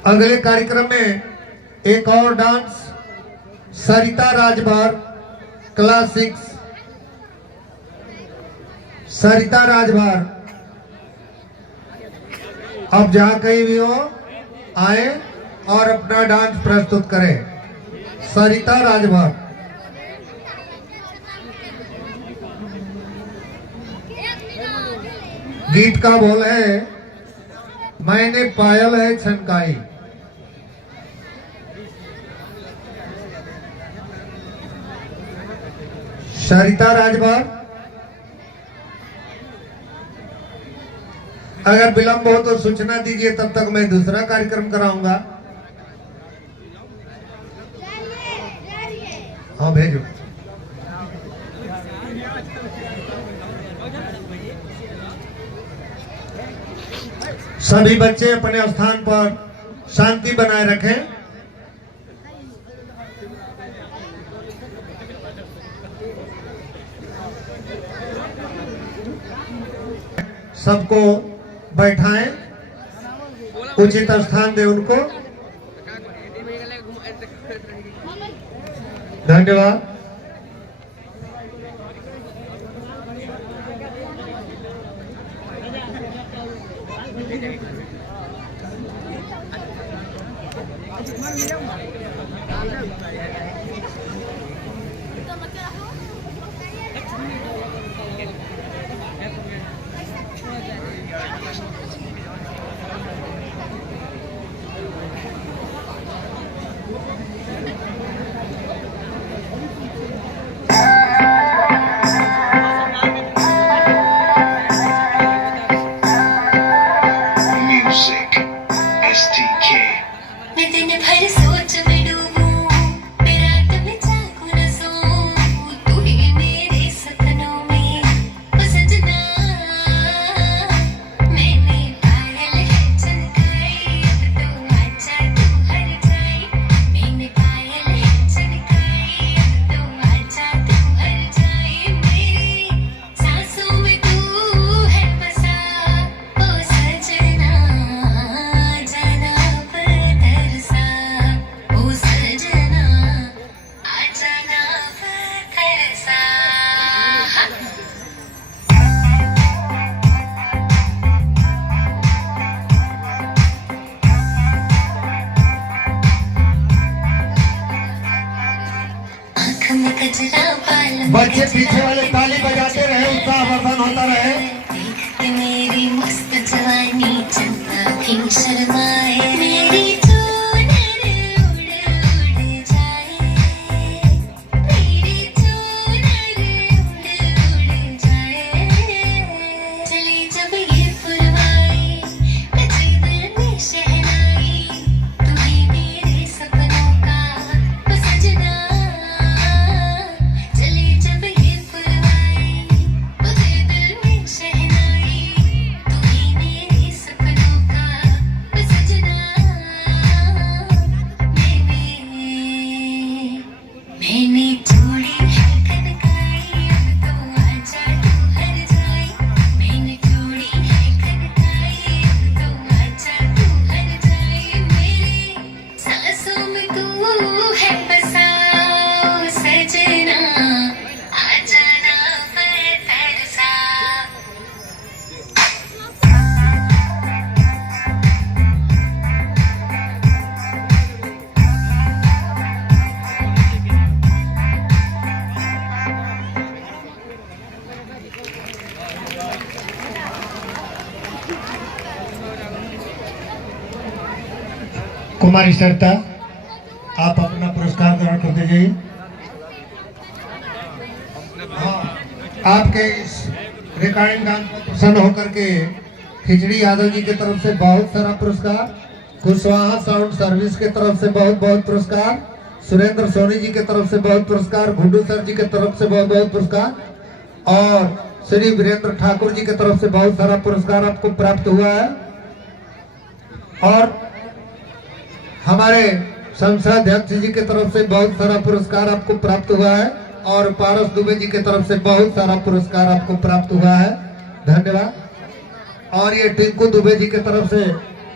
अगले कार्यक्रम में एक और डांस सरिता राजभर क्लास 6, सरिता राजभर अब जहां कहीं भी हो आए और अपना डांस प्रस्तुत करें। सरिता राजभर। गीत का बोल है मैंने पायल है छनकाई। सरिता राजभर। अगर विलंब हो तो सूचना दीजिए, तब तक मैं दूसरा कार्यक्रम कराऊंगा। हाँ भेजो। सभी बच्चे अपने स्थान पर शांति बनाए रखें। सबको बैठाएं, उचित स्थान दें उनको। धन्यवाद। Music, STK. मैं दिन भर सोच में डूबूं, मैं रात में जागूं न सोऊं, तू ही मेरे सपनों में ओ सजना। मैंने पायल है चमकाई, अब तो आजा तू हर जाए। मैंने पायल है चमकाई, अब तो आजा तू हर जाए। मेरी सांसों में तू है बसा ओ सजना, जाना बदरसा ओ सजना, आ जाना बदरसा। आँख में कजरा बाल में बच्चे पीछे वाले ताली बजाते रहे, उत्साहवर्धन होता रहे। देखते मेरी मस्त जवानी, चंदा भी शर्माए। मेरी चूनर उड़ उड़ जाए, मेरी चूनर उड़ उड़ जाए। चली जब ये फुलवाई, बजे दिल में शहनाई, तू ही मेरे सपनों का ओ सजना। चली जब ये फुलवाई, बजे दिल में शहनाई, तू ही मेरे सपनों का ओ सजना। मैंने चूड़ी है खनकाई, अब तो आजा तू हर जाए। मैंने चूड़ी है खनकाई, अब तो आजा तू हर जाए। मेरी सांसों में तू है बसा ओ सजना, आ जाना बदरसा। कुमारी सरिता, आप अपना पुरस्कार ग्रहण करते जाइए। हाँ, आपके इस रिकॉर्डिंग डांस को प्रसन्न होकर के खिचड़ी यादव जी की तरफ से बहुत सारा पुरस्कार, कुशवाहा साउंड सर्विस के तरफ से बहुत बहुत पुरस्कार, सुरेंद्र सोनी जी की तरफ से बहुत पुरस्कार, गुड्डू सर जी की तरफ से बहुत बहुत पुरस्कार, और श्री वीरेंद्र ठाकुर जी की तरफ से बहुत सारा पुरस्कार आपको प्राप्त हुआ है। और हमारे संसद अध्यक्ष जी की तरफ से बहुत सारा पुरस्कार आपको प्राप्त हुआ है, और पारस दुबे जी की तरफ से बहुत सारा पुरस्कार आपको प्राप्त हुआ है। धन्यवाद। और ये टिंकू दुबे जी की तरफ से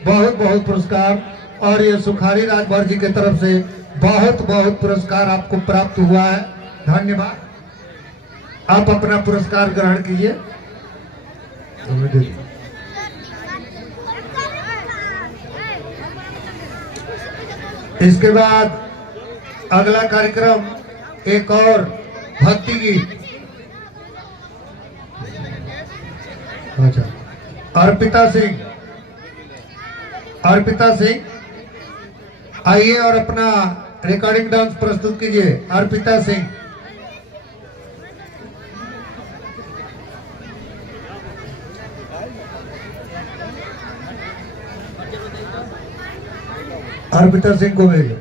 बहुत बहुत पुरस्कार, और ये सुखारी राजभर जी की तरफ से बहुत बहुत पुरस्कार आपको प्राप्त हुआ है। धन्यवाद। आप अपना पुरस्कार ग्रहण कीजिए। इसके बाद अगला कार्यक्रम एक और भक्ति गीत। अच्छा, अर्पिता सिंह, अर्पिता सिंह आइए और अपना रिकॉर्डिंग डांस प्रस्तुत कीजिए। अर्पिता सिंह। अर्पिता सिंह को भेजो।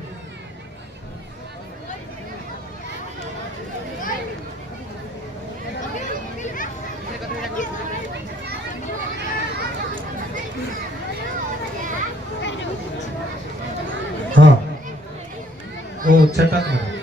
हाँ वो छटक में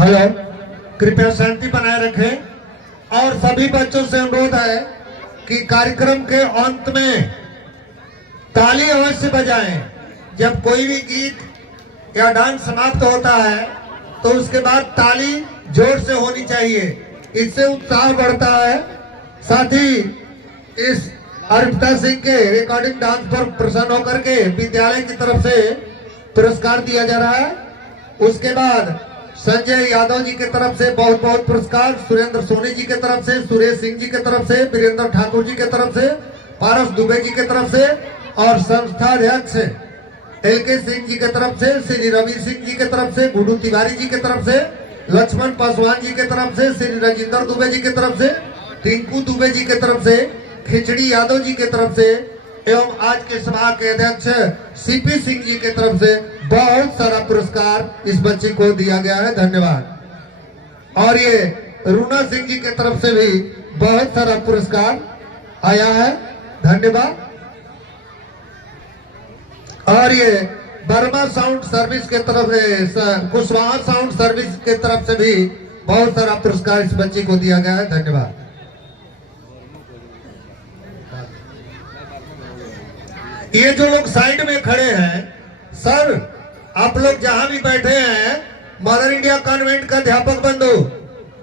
हेलो, कृपया शांति बनाए रखें और सभी बच्चों से अनुरोध है कि कार्यक्रम के अंत में ताली अवश्य बजाएं। जब कोई भी गीत या डांस समाप्त होता है तो उसके बाद ताली जोर से होनी चाहिए, इससे उत्साह बढ़ता है। साथ ही इस अर्पिता सिंह के रिकॉर्डिंग डांस पर प्रसन्न होकर के विद्यालय की तरफ से पुरस्कार दिया जा रहा है। उसके बाद संजय यादव जी की तरफ से बहुत बहुत पुरस्कार, सुरेंद्र सोनी जी की तरफ से, सुरेश सिंह जी की तरफ से, वीरेंद्र ठाकुर जी की तरफ से, पारस दुबे जी की तरफ से और संस्था अध्यक्ष LK सिंह जी की तरफ से, श्री रवि सिंह जी की तरफ से, गुड्डू तिवारी जी की तरफ से, लक्ष्मण पासवान जी की तरफ से, श्री राजेंद्र दुबे जी की तरफ से, टिंकू दुबे जी की तरफ से, खिचड़ी यादव जी की तरफ से एवं आज के सभा के अध्यक्ष CP सिंह जी की तरफ से बहुत सारा पुरस्कार इस बच्ची को दिया गया है। धन्यवाद। और ये रूना सिंह जी की तरफ से भी बहुत सारा पुरस्कार आया है। धन्यवाद। और ये वर्मा साउंड सर्विस के तरफ से, कुशवाहा साउंड सर्विस के तरफ से भी बहुत सारा पुरस्कार इस बच्ची को दिया गया है। धन्यवाद। ये जो लोग साइड में खड़े हैं सर, आप लोग जहां भी बैठे हैं, मदर इंडिया कॉन्वेंट का अध्यापक बंधु,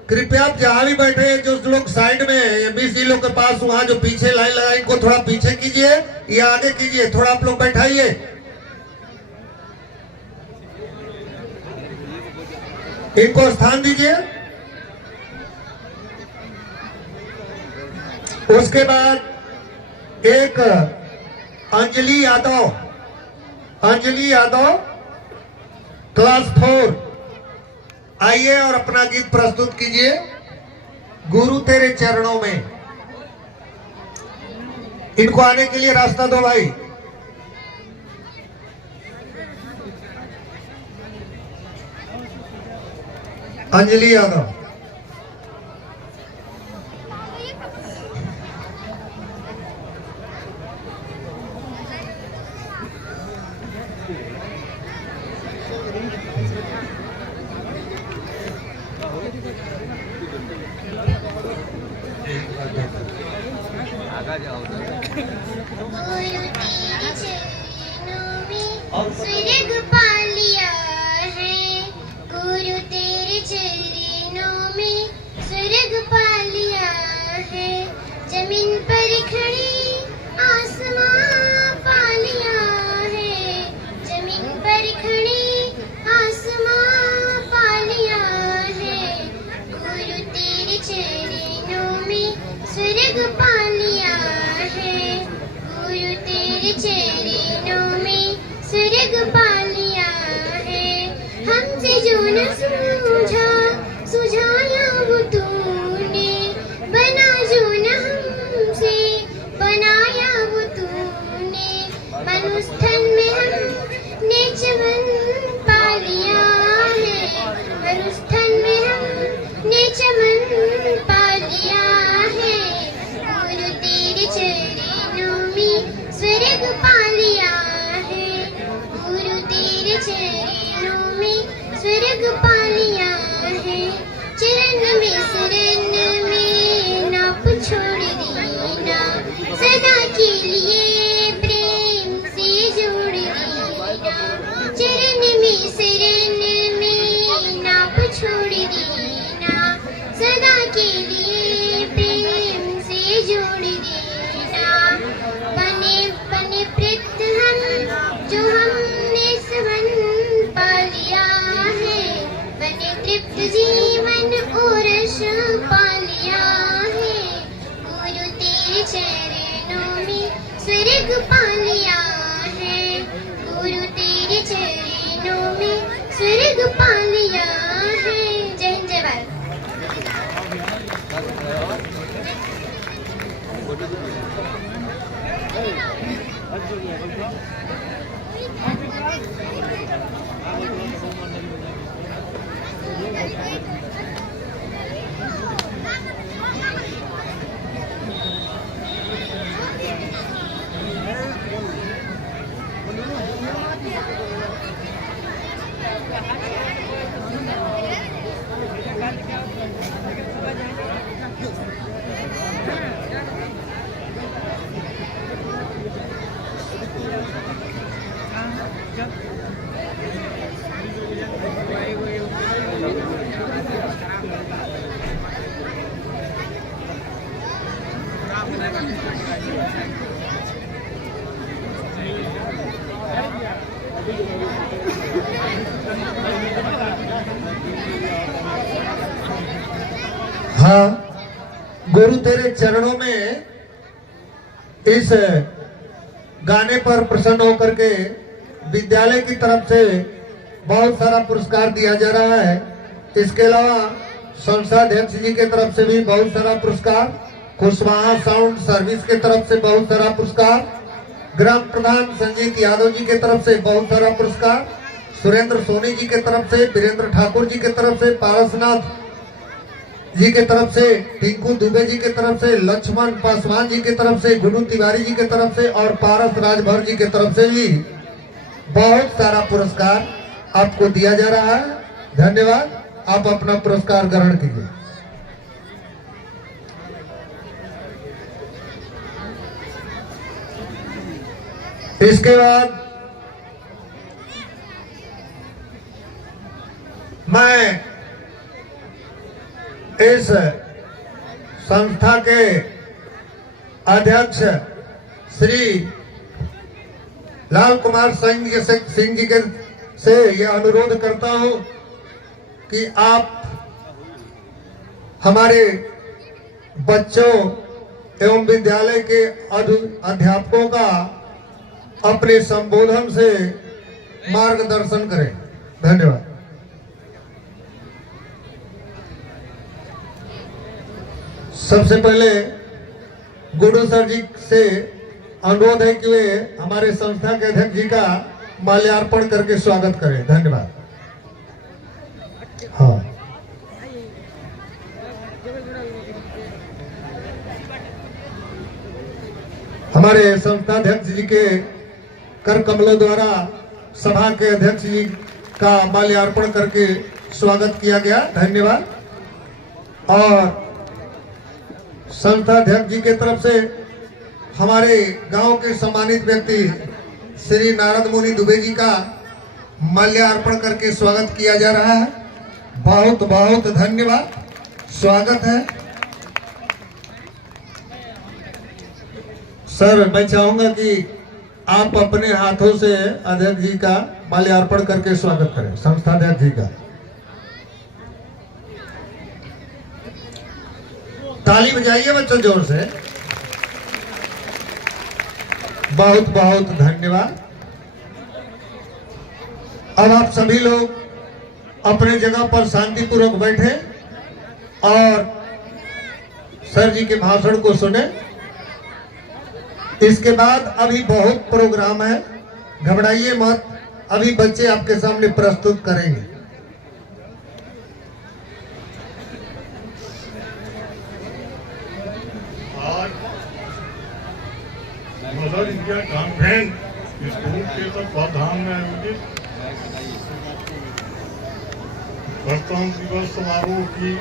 कृपया आप जहां भी बैठे हैं, जो लोग साइड में एमबीसी लोग के पास वहां जो पीछे लाइन लगा, इनको थोड़ा पीछे कीजिए या आगे कीजिए, थोड़ा आप लोग बैठाइए। इनको स्थान दीजिए। उसके बाद एक अंजलि यादव क्लास 4, आइए और अपना गीत प्रस्तुत कीजिए, गुरु तेरे चरणों में। इनको आने के लिए रास्ता दो भाई। अंजलि यादव। स्वर्ग पा लिया है, गुरु तेरे चरणों में स्वर्ग पा लिया है, जमीन पर खड़ी आसमां पा लिया है, जमीन पर खड़ी आसमां पा लिया है, गुरु तेरे चरणों में स्वर्ग पा लिया है, गुरु तेरे चरणों में स्वर्ग पा लिया है। हमसे जो न सुझाया वो तूने, बना जो न हमसे बनाया वो तूने, मनुष्यन में हमने चमन पा लिया है, मनुष्यन में हमने चमन पा लिया है, गुरु तेरे चरणों में स्वर्ग पा लिया है, गुरु तेरे चरणों में स्वर्ग पा लिया है, चरण में नाप छोड़ देना, सदा के लिए प्रेम से जोड़ देना, चरण में नाप छोड़ देना, सदा के लिए प्रेम से जोड़ देना, बने बने प्रीत हम जो हमने सबन पा लिया है, बने तृप्त जीवन ओरस पा लिया है, गुरु तेरे चरणों में स्वर्ग पा लिया है, गुरु तेरे चरणों में स्वर्ग पा लिया है। जय हिंद जय भारत। हाँ, गुरु तेरे चरणों में इस गाने पर प्रसन्न होकर के विद्यालय की तरफ से बहुत सारा पुरस्कार दिया जा रहा है। इसके अलावा संस्था अध्यक्ष जी के तरफ से भी बहुत सारा पुरस्कार, कुशवाहा साउंड सर्विस के तरफ से बहुत सारा पुरस्कार, ग्राम प्रधान संजीत यादव जी के तरफ से बहुत सारा पुरस्कार, सुरेंद्र सोनी जी के तरफ से, वीरेंद्र ठाकुर जी के तरफ से, पारसनाथ जी के तरफ से, टिंकू दुबे जी के तरफ से, लक्ष्मण पासवान जी के तरफ से, गुरु तिवारी जी के तरफ से और पारस राजभर जी के तरफ से भी बहुत सारा पुरस्कार आपको दिया जा रहा है। धन्यवाद। आप अपना पुरस्कार ग्रहण कीजिए। इसके बाद मैं इस संस्था के अध्यक्ष श्री लाल कुमार सिंह जी के से यह अनुरोध करता हूं कि आप हमारे बच्चों एवं विद्यालय के अध्यापकों का अपने संबोधन से मार्गदर्शन करें। धन्यवाद। सबसे पहले गुरु सर जी से अनुरोध है कि वे हमारे संस्था के अध्यक्ष जी का माल्यार्पण करके स्वागत करें। धन्यवाद। हाँ, हमारे संस्था अध्यक्ष जी के कर कमलों द्वारा सभा के अध्यक्ष जी का माल्यार्पण करके स्वागत किया गया। धन्यवाद। और संस्था अध्यक्ष जी के तरफ से हमारे गांव के सम्मानित व्यक्ति श्री नारद मुनि दुबे जी का माल्यार्पण करके स्वागत किया जा रहा है। बहुत बहुत धन्यवाद, स्वागत है। सर, मैं चाहूंगा कि आप अपने हाथों से अध्यक्ष जी का माल्यार्पण करके स्वागत करें, संस्था अध्यक्ष जी का। ताली बजाइए बच्चों जोर से। बहुत बहुत धन्यवाद। अब आप सभी लोग अपने जगह पर शांतिपूर्वक बैठे और सर जी के भाषण को सुने। इसके बाद अभी बहुत प्रोग्राम है, घबराइए मत। अभी बच्चे आपके सामने प्रस्तुत करेंगे। आज मदर इंडिया कॉन्वेंट स्कूल के तत्वाधान में आयोजित गणतंत्र दिवस समारोह की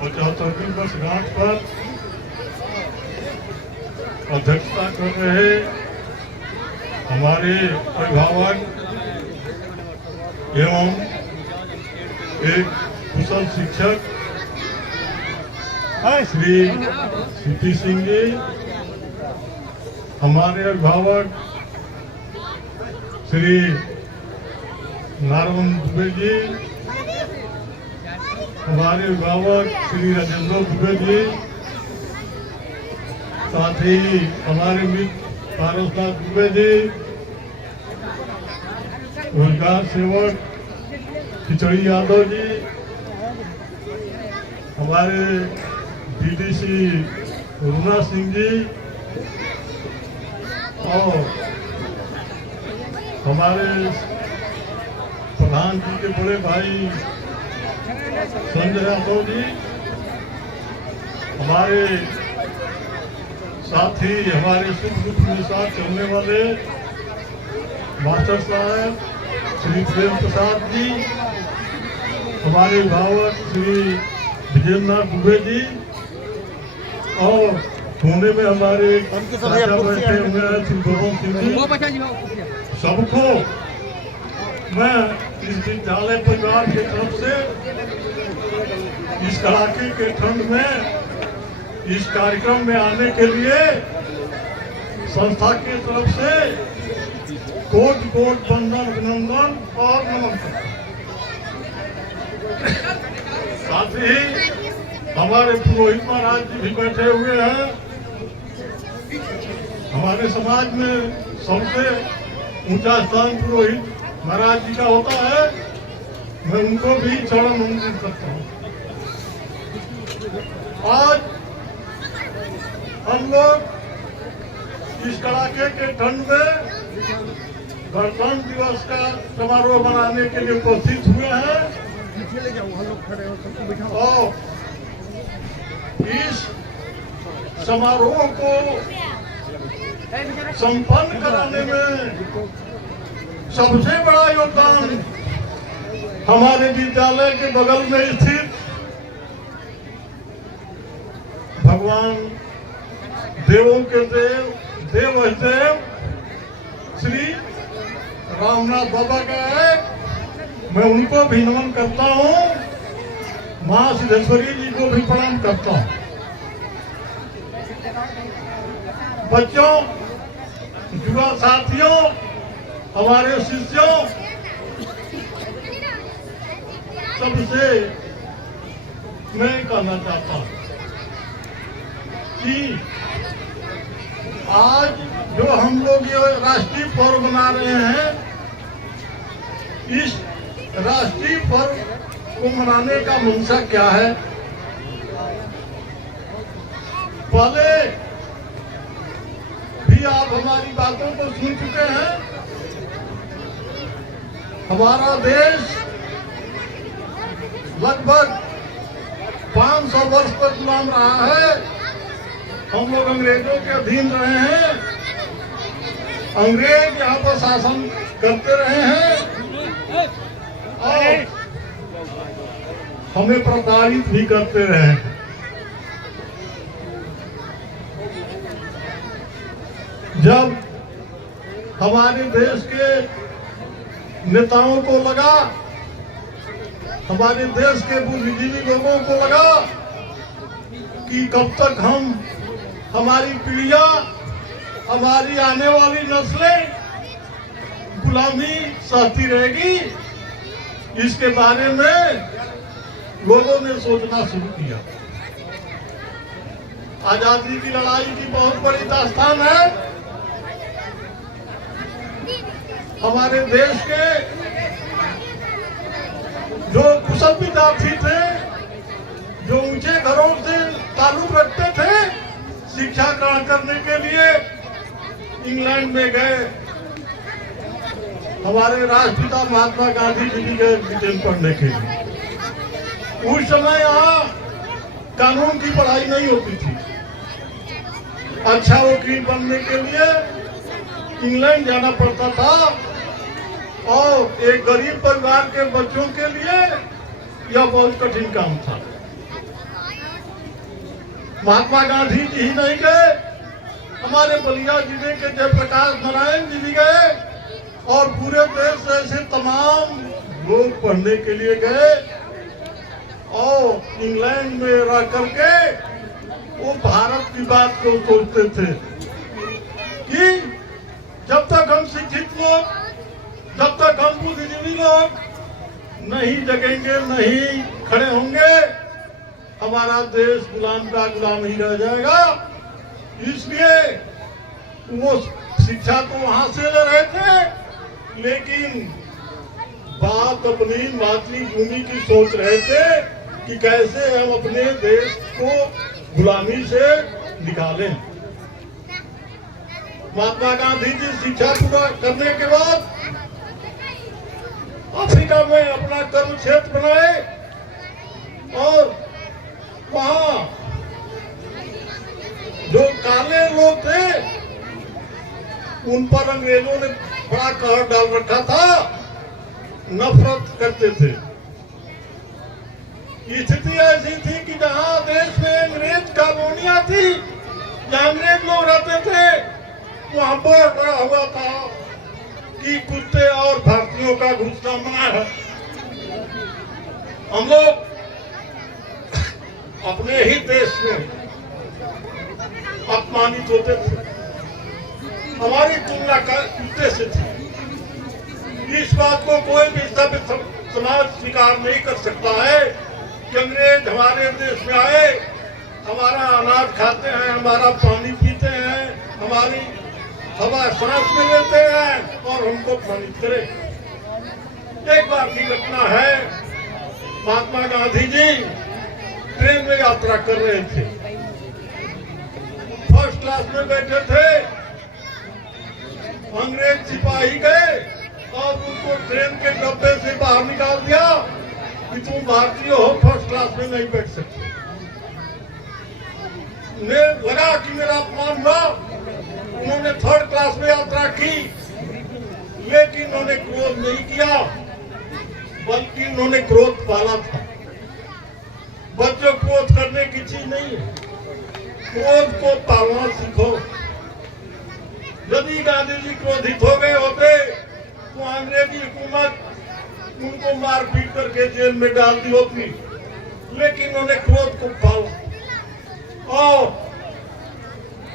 75वीं वर्षगांठ पर अध्यक्षता कर रहे हमारे अभिभावक एवं एक कुशल शिक्षक श्री सीपी सिंह जी, हमारे अभिभावक श्री नारायण दुबे जी, हमारे अभिभावक श्री राजेंद्र दुबे जी, साथ ही हमारे मित्र पारसनाथ दुबे जी, रोजगार सेवक खिचड़ी यादव जी, हमारे डीडीसी रुना सिंह जी और हमारे प्रधान जी के बड़े भाई संजय यादव जी, हमारे साथ ही हमारे सुख दुख में साथ चलने वाले मास्टर साहब श्री प्रेम प्रसाद जी, हमारे अभिभावक श्री विजेंद्रनाथ दुबे जी और कोने में हमारे बैठे हुए हैं श्री गोविंद सिंह जी। सबको मैं इस विद्यालय परिवार की तरफ से इस कड़ाके के ठंड में इस कार्यक्रम में आने के लिए संस्था की तरफ से कोट कोट वंदन, अभिनंदन और नमन करता हूं। साथ ही हमारे पुरोहित महाराज जी भी बैठे हुए हैं। हमारे समाज में सबसे ऊंचा स्थान पुरोहित महाराज जी का होता है। मैं उनको भी चरण वंदन करता हूँ। आज हम लोग इस कड़ाके के ठंड में गणतंत्र दिवस का समारोह मनाने के लिए उपस्थित हुए हैं और इस समारोह को संपन्न कराने में सबसे बड़ा योगदान हमारे विद्यालय के बगल में स्थित भगवान देवों के देव देवदेव श्री रामनाथ बाबा का है, मैं उनको भी नमन करता हूँ। माँ सिद्धेश्वरी जी को भी प्रणाम करता हूँ। बच्चों, युवा साथियों, हमारे शिष्यों, सबसे मैं कहना चाहता हूँ कि आज जो हम लोग ये राष्ट्रीय पर्व मना रहे हैं, इस राष्ट्रीय पर्व को मनाने का मंशा क्या है? पहले भी आप हमारी बातों को सुन चुके हैं। हमारा देश लगभग 500 वर्ष तक गुलाम रहा है। हम लोग अंग्रेजों के अधीन रहे हैं। अंग्रेज यहाँ पर शासन करते रहे हैं और हमें प्रताड़ित भी करते रहे हैं। जब हमारे देश के नेताओं को लगा, हमारे देश के बुद्धिजीवी लोगों को लगा कि कब तक हम, हमारी पीढ़ियां, हमारी आने वाली नस्लें गुलामी सहती रहेगी, इसके बारे में लोगों ने सोचना शुरू किया। आजादी की लड़ाई की बहुत बड़ी दास्तान है। हमारे देश के जो कुशल विद्यार्थी थे, जो ऊंचे घरों से ताल्लुक रखते थे, शिक्षा ग्रहण करने के लिए इंग्लैंड में गए। हमारे राष्ट्रपिता महात्मा गांधी जी भी गए ब्रिटेन पढ़ने के लिए। उस समय यहाँ कानून की पढ़ाई नहीं होती थी। अच्छा वकील बनने के लिए इंग्लैंड जाना पड़ता था और एक गरीब परिवार के बच्चों के लिए यह बहुत कठिन काम था। महात्मा गांधी जी ही नहीं गए, हमारे बलिया जिले के जयप्रकाश नारायण जी भी गए और पूरे देश से ऐसे तमाम लोग पढ़ने के लिए गए और इंग्लैंड में रह करके वो भारत की बात को सोचते थे कि जब तक हम शिक्षित लोग, जब तक हम बुद्धिजीवी लोग नहीं जगेंगे, नहीं खड़े होंगे, हमारा देश गुलाम का गुलाम ही रह जाएगा। इसलिए वो शिक्षा तो वहां से ले रहे थे, लेकिन बात अपनी मातृभूमि की सोच रहे थे कि कैसे हम अपने देश को गुलामी से निकालें। महात्मा गांधी जी शिक्षा पूरा करने के बाद अफ्रीका में अपना कर्म क्षेत्र बनाए और वहां जो काले लोग थे उन पर अंग्रेजों ने बड़ा कहर डाल रखा था, नफरत करते थे। स्थिति ऐसी थी कि जहां देश में अंग्रेज कॉलोनियां थी, जहां अंग्रेज लोग रहते थे, वहां बोर्ड लगा हुआ था कि कुत्ते और भारतीयों का घुसना मना है। हम लोग अपने ही देश में अपमानित होते थे, हमारी तुलना कुत्ते से थी। इस बात को कोई भी सभ्य समाज स्वीकार नहीं कर सकता है कि अंग्रेज हमारे देश में आए, हमारा अनाज खाते हैं, हमारा पानी पीते हैं, हमारी हवा सांस में लेते हैं और हमको अपमानित करे। एक बार की घटना है, महात्मा गांधी जी ट्रेन में यात्रा कर रहे थे, फर्स्ट क्लास में बैठे थे। अंग्रेज सिपाही गए और उनको ट्रेन के डब्बे से बाहर निकाल दिया कि तुम भारतीय हो, फर्स्ट क्लास में नहीं बैठ सकते। उन्हें लगा कि मेरा अपमान हुआ, उन्होंने थर्ड क्लास में यात्रा की, लेकिन उन्होंने क्रोध नहीं किया, बल्कि उन्होंने क्रोध पाला था। बच्चों, क्रोध करने की चीज नहीं है, क्रोध को पालना सीखो। यदि गांधी जी क्रोधित हो गए होते तो अंग्रेजी हुकूमत उनको मार पीट करके जेल में डाल दी होती, लेकिन उन्होंने क्रोध को पाला और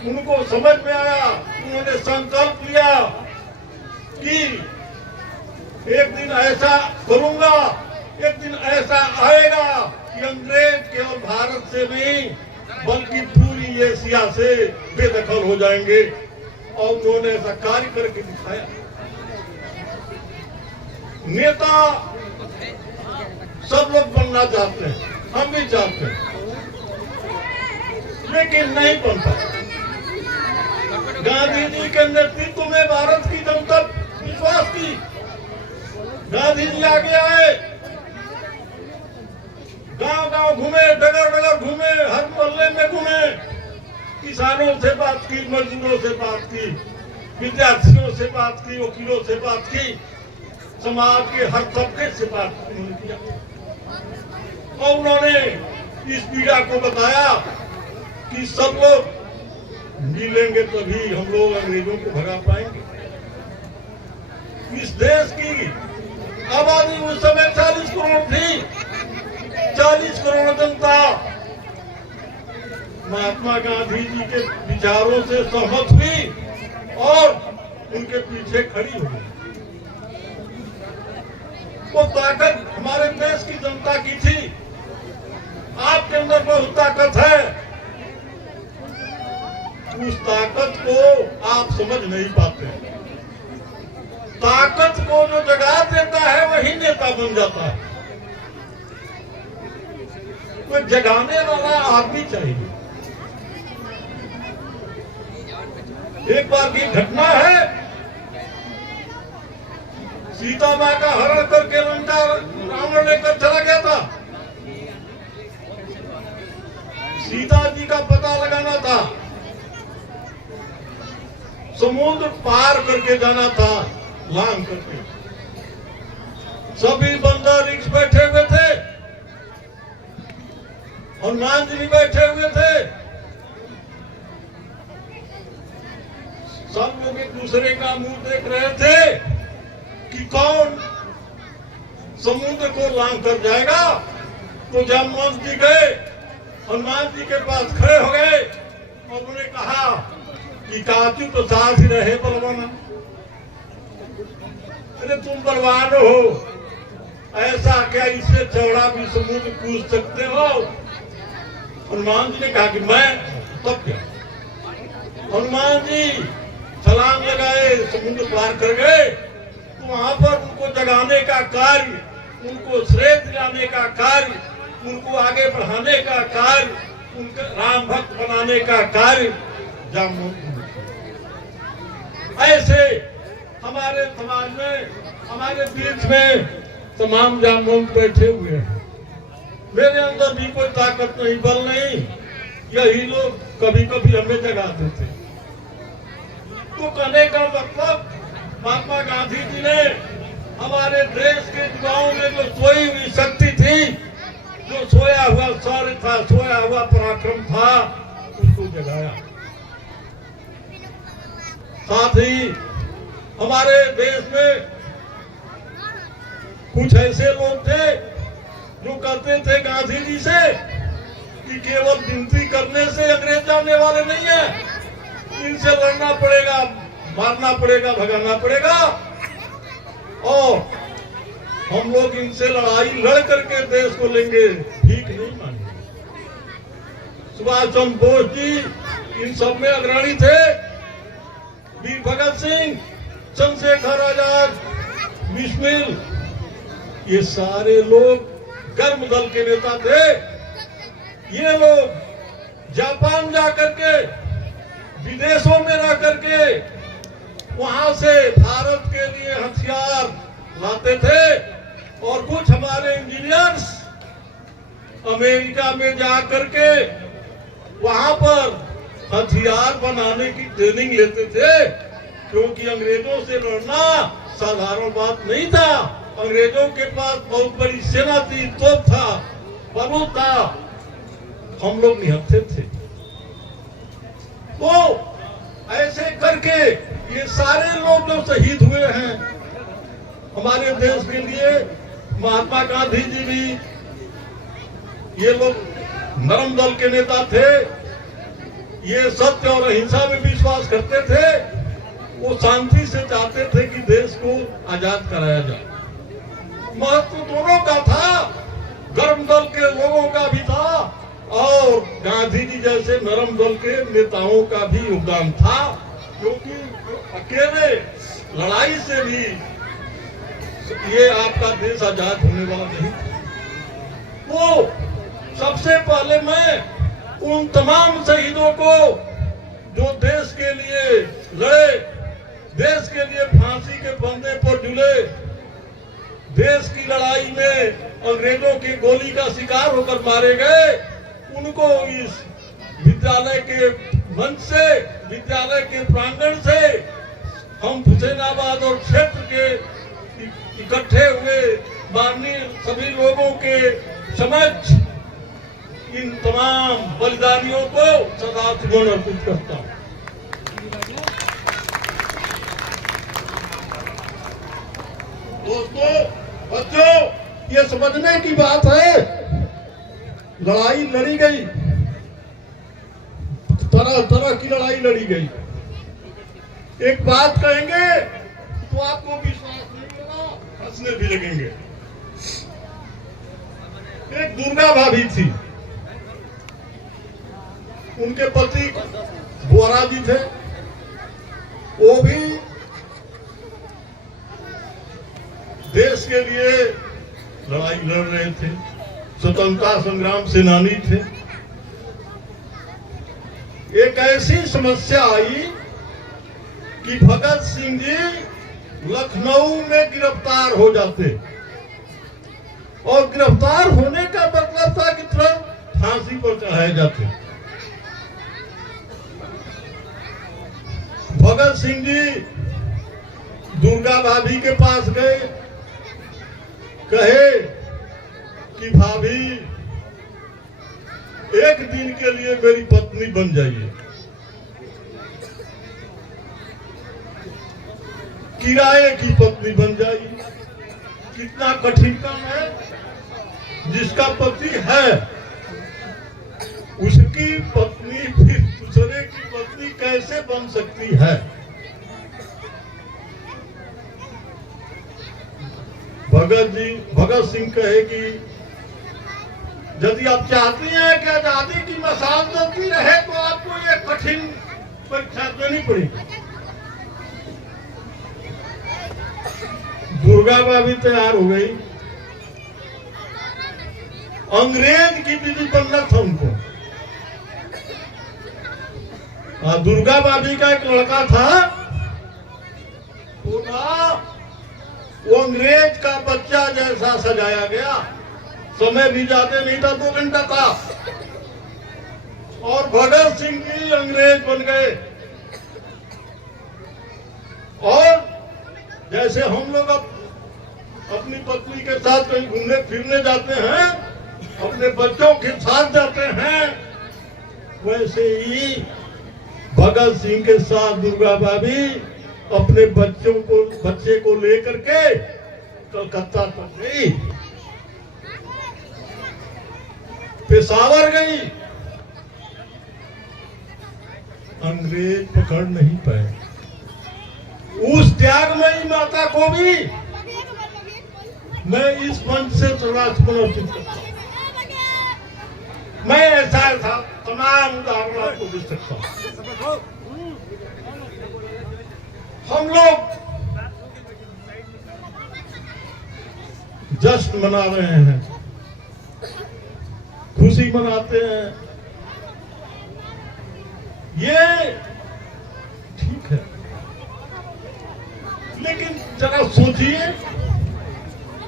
उनको समझ में आया, उन्होंने संकल्प लिया कि एक दिन ऐसा करूंगा, एक दिन ऐसा आएगा कि अंग्रेज केवल भारत से नहीं बल्कि पूरी एशिया से बेदखल हो जाएंगे। और उन्होंने ऐसा कार्य करके दिखाया। नेता सब लोग बनना चाहते हैं, हम भी चाहते हैं, लेकिन नहीं बन पाते। गांधी जी के नेतृत्व में भारत की जनता विश्वास की। गांधी जी आगे आए, गांव गांव घूमे, डगर डगर घूमे, हर मोहल्ले में घूमे, किसानों से बात की, मजदूरों से बात की, विद्यार्थियों से बात की, वकीलों से बात की, समाज के हर तबके से बात किया। और उन्होंने इस पीड़ा को बताया कि सब लोग मिलेंगे तभी हम लोग अंग्रेजों को भगा पाएंगे। इस देश की आबादी उस समय 40 करोड़ थी। 40 करोड़ जनता महात्मा गांधी जी के विचारों से सहमत हुई और उनके पीछे खड़ी हुई। वो ताकत हमारे देश की जनता की थी। आपके अंदर बहुत ताकत है, उस ताकत को आप समझ नहीं पाते। ताकत को जो जगा देता है वही नेता बन जाता है। कोई जगाने वाला आदमी चाहिए। एक बार की घटना है, सीता माँ का हरण करके लंका रावण लेकर चला गया था। सीता जी का पता लगाना था, समुद्र पार करके जाना था, लांग करके। सभी बंदर रिक्स बैठे हुए थे, हनुमान जी भी बैठे हुए थे। सब लोग एक दूसरे का मुंह देख रहे थे कि कौन समुद्र को लांग कर जाएगा। तो जामवंत जी गए, हनुमान जी के पास खड़े हो गए और उन्होंने कहा कि काचू तो साथ ही रहे बलवान। अरे तुम बलवान हो, ऐसा क्या इससे चौड़ा भी समुद्र कूद सकते हो? हनुमान जी ने कहा कि मैं, तब क्या? हनुमान जी छलांग लगाए, समुद्र पार कर गए। तो वहां पर उनको जगाने का कार्य, उनको श्रेय दिलाने का कार्य, उनको आगे बढ़ाने का कार्य, उनका राम भक्त बनाने का कार्य जामवंत। ऐसे हमारे समाज में, हमारे बीच में तमाम जामवंत बैठे हुए हैं। मेरे अंदर भी कोई ताकत नहीं, बल नहीं, यही लोग कभी कभी हमें जगाते थे। तो कहने का मतलब, महात्मा गांधी जी ने हमारे देश के युवाओं में जो सोई हुई शक्ति थी, जो सोया हुआ शौर्य था, सोया हुआ पराक्रम था, उसको जगाया। साथ ही हमारे देश में कुछ ऐसे लोग थे जो कहते थे गांधी जी से कि केवल विनती करने से अंग्रेज जाने वाले नहीं है, इनसे लड़ना पड़ेगा, मारना पड़ेगा, भगाना पड़ेगा। और हम लोग इनसे लड़ाई लड़ करके देश को लेंगे, ठीक नहीं मानेंगे। सुभाष चंद्र बोस जी इन सब में अग्रणी थे। वीर भगत सिंह, चंद्रशेखर आजाद, बिस्मिल, ये सारे लोग गर्म दल के नेता थे। ये लोग जापान जा करके, विदेशों में रह करके वहां से भारत के लिए हथियार लाते थे। और कुछ हमारे इंजीनियर्स अमेरिका में जा करके वहां पर हथियार बनाने की ट्रेनिंग लेते थे, क्योंकि अंग्रेजों से लड़ना साधारण बात नहीं था। अंग्रेजों के पास बहुत बड़ी सेना थी, तोप था, बारूद था, हम लोग निहत्थे थे। तो ऐसे करके ये सारे लोग जो शहीद हुए हैं हमारे देश के लिए, महात्मा गांधी जी भी, ये लोग नरम दल के नेता थे, ये सत्य और अहिंसा में विश्वास करते थे, वो शांति से चाहते थे कि देश को आजाद कराया जाए। महत्व दोनों का था, गर्म दल के लोगों का भी था और गांधी जी जैसे नरम दल के नेताओं का भी योगदान था, क्योंकि अकेले लड़ाई से भी ये आपका देश आजाद होने वाला नहीं था। वो सबसे पहले मैं उन तमाम शहीदों को जो देश के लिए लड़े, देश के लिए फांसी के फंदे पर झूले, देश की लड़ाई में अंग्रेजों की गोली का शिकार होकर मारे गए, उनको इस विद्यालय के मंच से, विद्यालय के प्रांगण से हम हुसैनाबाद और क्षेत्र के इकट्ठे हुए माननीय सभी लोगों के समक्ष इन तमाम बलिदानियों को श्रद्धासुमन अर्पित करता हूँ। दोस्तों, बच्चों, ये समझने की बात है, लड़ाई लड़ी गई, तरह तरह की लड़ाई लड़ी गई। एक बात कहेंगे तो आपको विश्वास नहीं होगा, हंसने भी लगेंगे। एक दुर्गा भाभी थी, उनके पति बोरा जी थे, वो भी देश के लिए लड़ाई लड़ रहे थे, स्वतंत्रता संग्राम सेनानी थे। एक ऐसी समस्या आई कि भगत सिंह जी लखनऊ में गिरफ्तार हो जाते और गिरफ्तार होने का मतलब था कि तुरंत फांसी पर चढ़ाए जाते। भगत सिंह जी दुर्गा भाभी के पास गए, कहे कि भाभी एक दिन के लिए मेरी पत्नी बन जाइए। किराए की पत्नी बन जाइए। कितना कठिन काम है। जिसका पति है उसकी पत्नी फिर दूसरे की पत्नी कैसे बन सकती है। भगत सिंह कहे कि यदि आप चाहती हैं कि आजादी की मशाल जलती रहे तो आपको ये कठिन परीक्षा देनी पड़ेगी। दुर्गा भाभी तैयार हो गई। अंग्रेज की बीवी बनना था उनको। दुर्गा भाभी का एक लड़का था, वो अंग्रेज का बच्चा जैसा सजाया गया। समय भी ज्यादा नहीं था, 2 घंटा था, और भगत सिंह जी अंग्रेज बन गए। और जैसे हम लोग अपनी पत्नी के साथ कहीं घूमने फिरने जाते हैं, अपने बच्चों के साथ जाते हैं, वैसे ही भगत सिंह के साथ दुर्गा भाभी अपने बच्चे को लेकर के कलकत्ता तक गई, पेशावर गई। अंग्रेज पकड़ नहीं पाए। उस त्यागमयी माता को भी मैं इस मंच से समर्पित करता हूं। मैं ऐसा था, तमाम उदाहरण आपको दे सकता हूं। हम लोग जश्न मना रहे हैं, खुशी मनाते हैं, ये ठीक है, लेकिन जरा सोचिए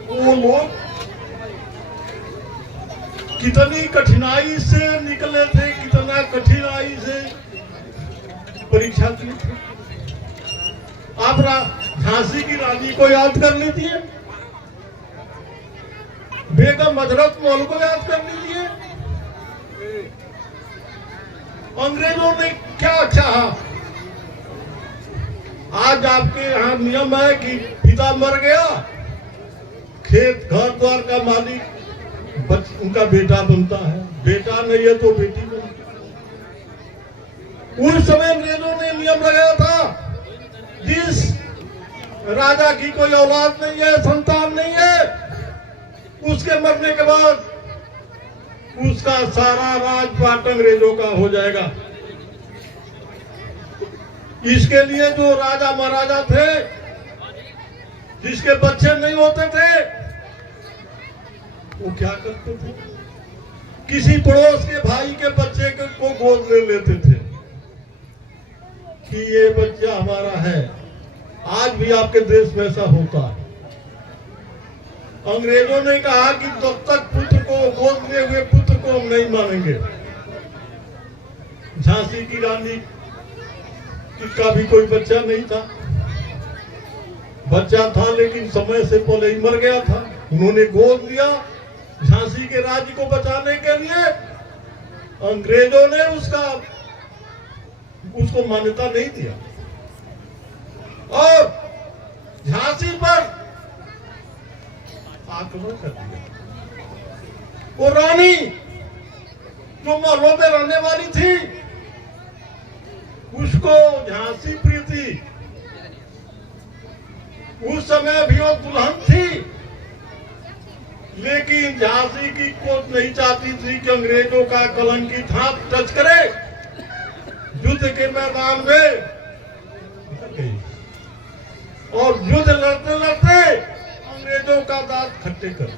वो लोग कितनी कठिनाई से निकले थे, कितना कठिनाई से परीक्षा दी थी। आप झांसी की रानी को याद कर लीजिए, बेगम हजरत महल को याद कर लीजिए। अंग्रेजों ने क्या चाहा? आज आपके यहाँ नियम है कि पिता मर गया, खेत घर द्वार का मालिक उनका बेटा बनता है, बेटा नहीं है तो बेटी बनती है। उस समय अंग्रेजों ने नियम लगाया था, जिस राजा की कोई औलाद नहीं है, संतान नहीं है, उसके मरने के बाद उसका सारा राजपाट अंग्रेजों का हो जाएगा। इसके लिए जो राजा महाराजा थे, जिसके बच्चे नहीं होते थे, वो क्या करते थे, किसी पड़ोस के भाई के बच्चे को गोद ले लेते थे कि ये बच्चा हमारा है। आज भी आपके देश में ऐसा होता है। अंग्रेजों ने कहा कि तब तक पुत्र को, गोद लिए हुए पुत्र को हम नहीं मानेंगे। झांसी की रानी का भी कोई बच्चा नहीं था, बच्चा था लेकिन समय से पहले ही मर गया था। उन्होंने गोद लिया झांसी के राज्य को बचाने के लिए। अंग्रेजों ने उसको मान्यता नहीं दिया और झांसी पर आक्रमण कर दिया। वो रानी जो महलों में रहने वाली थी, उसको झांसी प्रीति, उस समय भी वो दुल्हन थी, लेकिन झांसी की कोर्ट नहीं चाहती थी कि अंग्रेजों का कलंकित हाथ टच करे। युद्ध के मैदान में और युद्ध लड़ते लड़ते अंग्रेजों का दांत खट्टे कर।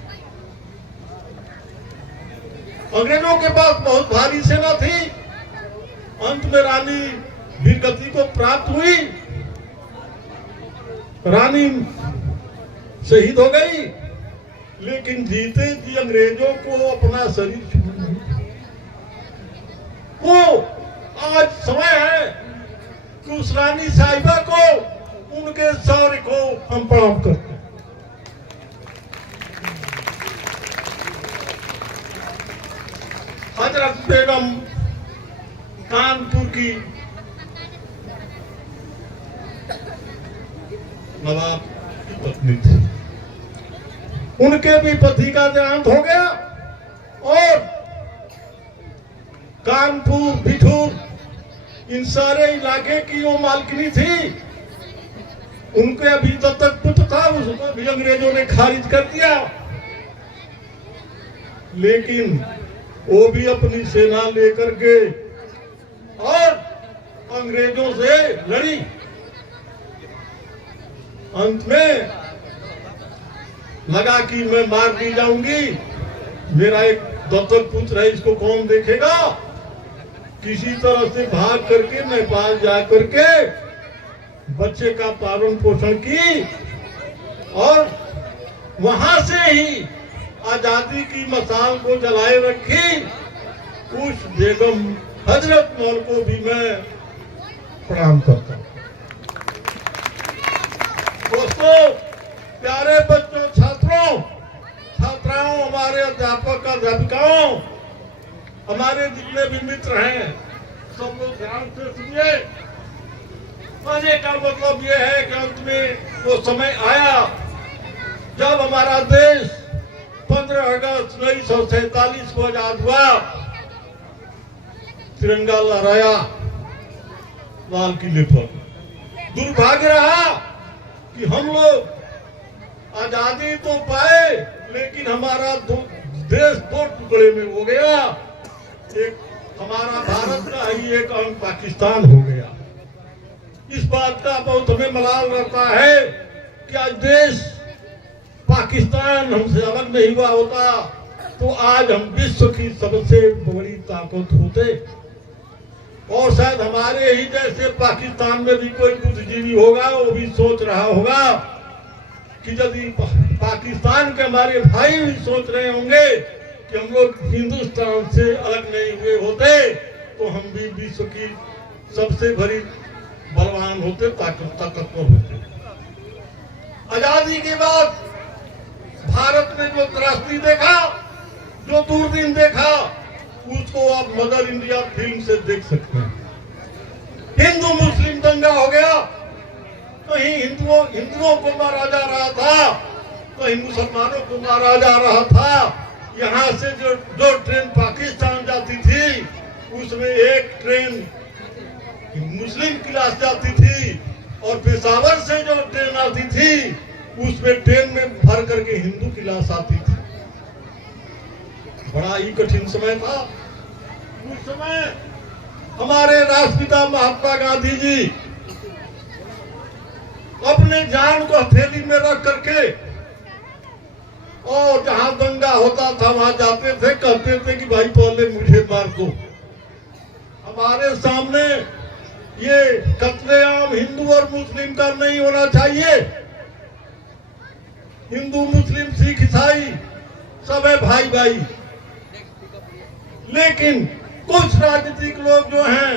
अंग्रेजों के पास बहुत भारी सेना थी। अंत में रानी वीरगति को प्राप्त हुई, रानी शहीद हो गई, लेकिन जीते जी अंग्रेजों को अपना शरीर छोड़ना नहीं। वो आज समय है कि उस रानी साहिबा को, उनके शौर्य को हम प्रणाम करते हैं। हजरत बेगम कानपुर की नवाब की पत्नी थी। उनके भी पति का देहांत हो गया और कानपुर, बिठूर, इन सारे इलाके की वो मालकिनी थी। उनके अभी तब तक पुत्र था, उसको भी अंग्रेजों ने खारिज कर दिया, लेकिन वो भी अपनी सेना लेकर के और अंग्रेजों से लड़ी। अंत में लगा कि मैं मार दी जाऊंगी, मेरा एक दत्तक पुत्र है, इसको कौन देखेगा। किसी तरह से भाग करके नेपाल जा करके बच्चे का पालन पोषण की और वहां से ही आजादी की मसाल को जलाए रखी। उस बेगम हजरत मौल को भी मैं प्रणाम करता हूँ। दोस्तों, प्यारे बच्चों, छात्रों, छात्राओं, हमारे अध्यापक, अध्यापिकाओं, हमारे जितने भी मित्र हैं, सब लोग ध्यान से सुनिए। कहने का मतलब ये है कि अंत में वो समय आया जब हमारा देश 15 अगस्त 1947 को आजाद हुआ, तिरंगा लहराया लाल किले पर। दुर्भाग्य रहा कि हम लोग आजादी तो पाए, लेकिन हमारा देश दो टुकड़े में हो गया। एक हमारा भारत का ही एक अंग पाकिस्तान हो गया। इस बात का बहुत हमें मलाल रहता है कि आज देश पाकिस्तान हमसे अलग नहीं हुआ होता तो आज हम विश्व की सबसे बड़ी ताकत होते। और शायद हमारे ही जैसे पाकिस्तान में भी कोई बुद्धिजीवी होगा, वो भी सोच रहा होगा कि यदि पाकिस्तान के हमारे भाई भी सोच रहे होंगे कि हम लोग हिंदुस्तान से अलग नहीं हुए होते तो हम भी विश्व की सबसे बड़ी बलवान होते, ताकतवर होते। आजादी के बाद भारत ने जो त्रासदी देखा, जो दूरबीन देखा, उसको आप मदर इंडिया फिल्म से देख सकते हैं। हिंदू मुस्लिम दंगा हो गया, कहीं हिंदुओं को मारा जा रहा था, कहीं मुसलमानों को मारा जा रहा था। यहाँ से जो ट्रेन पाकिस्तान जाती थी उसमें एक ट्रेन मुस्लिम क्लास जाती थी और पेशावर से जो ट्रेन आती थी उसमें ट्रेन में भर करके हिंदू क्लास आती थी। बड़ा ही कठिन समय था उस समय। हमारे राष्ट्रपिता महात्मा गांधी जी अपने जान को हथेली में रख करके और जहां दंगा होता था वहां जाते थे, कहते थे कि भाई पहले मुझे मार दो। हमारे सामने ये कत्लेआम हिंदू और मुस्लिम का नहीं होना चाहिए। हिंदू मुस्लिम सिख ईसाई सब है भाई भाई। लेकिन कुछ राजनीतिक लोग जो हैं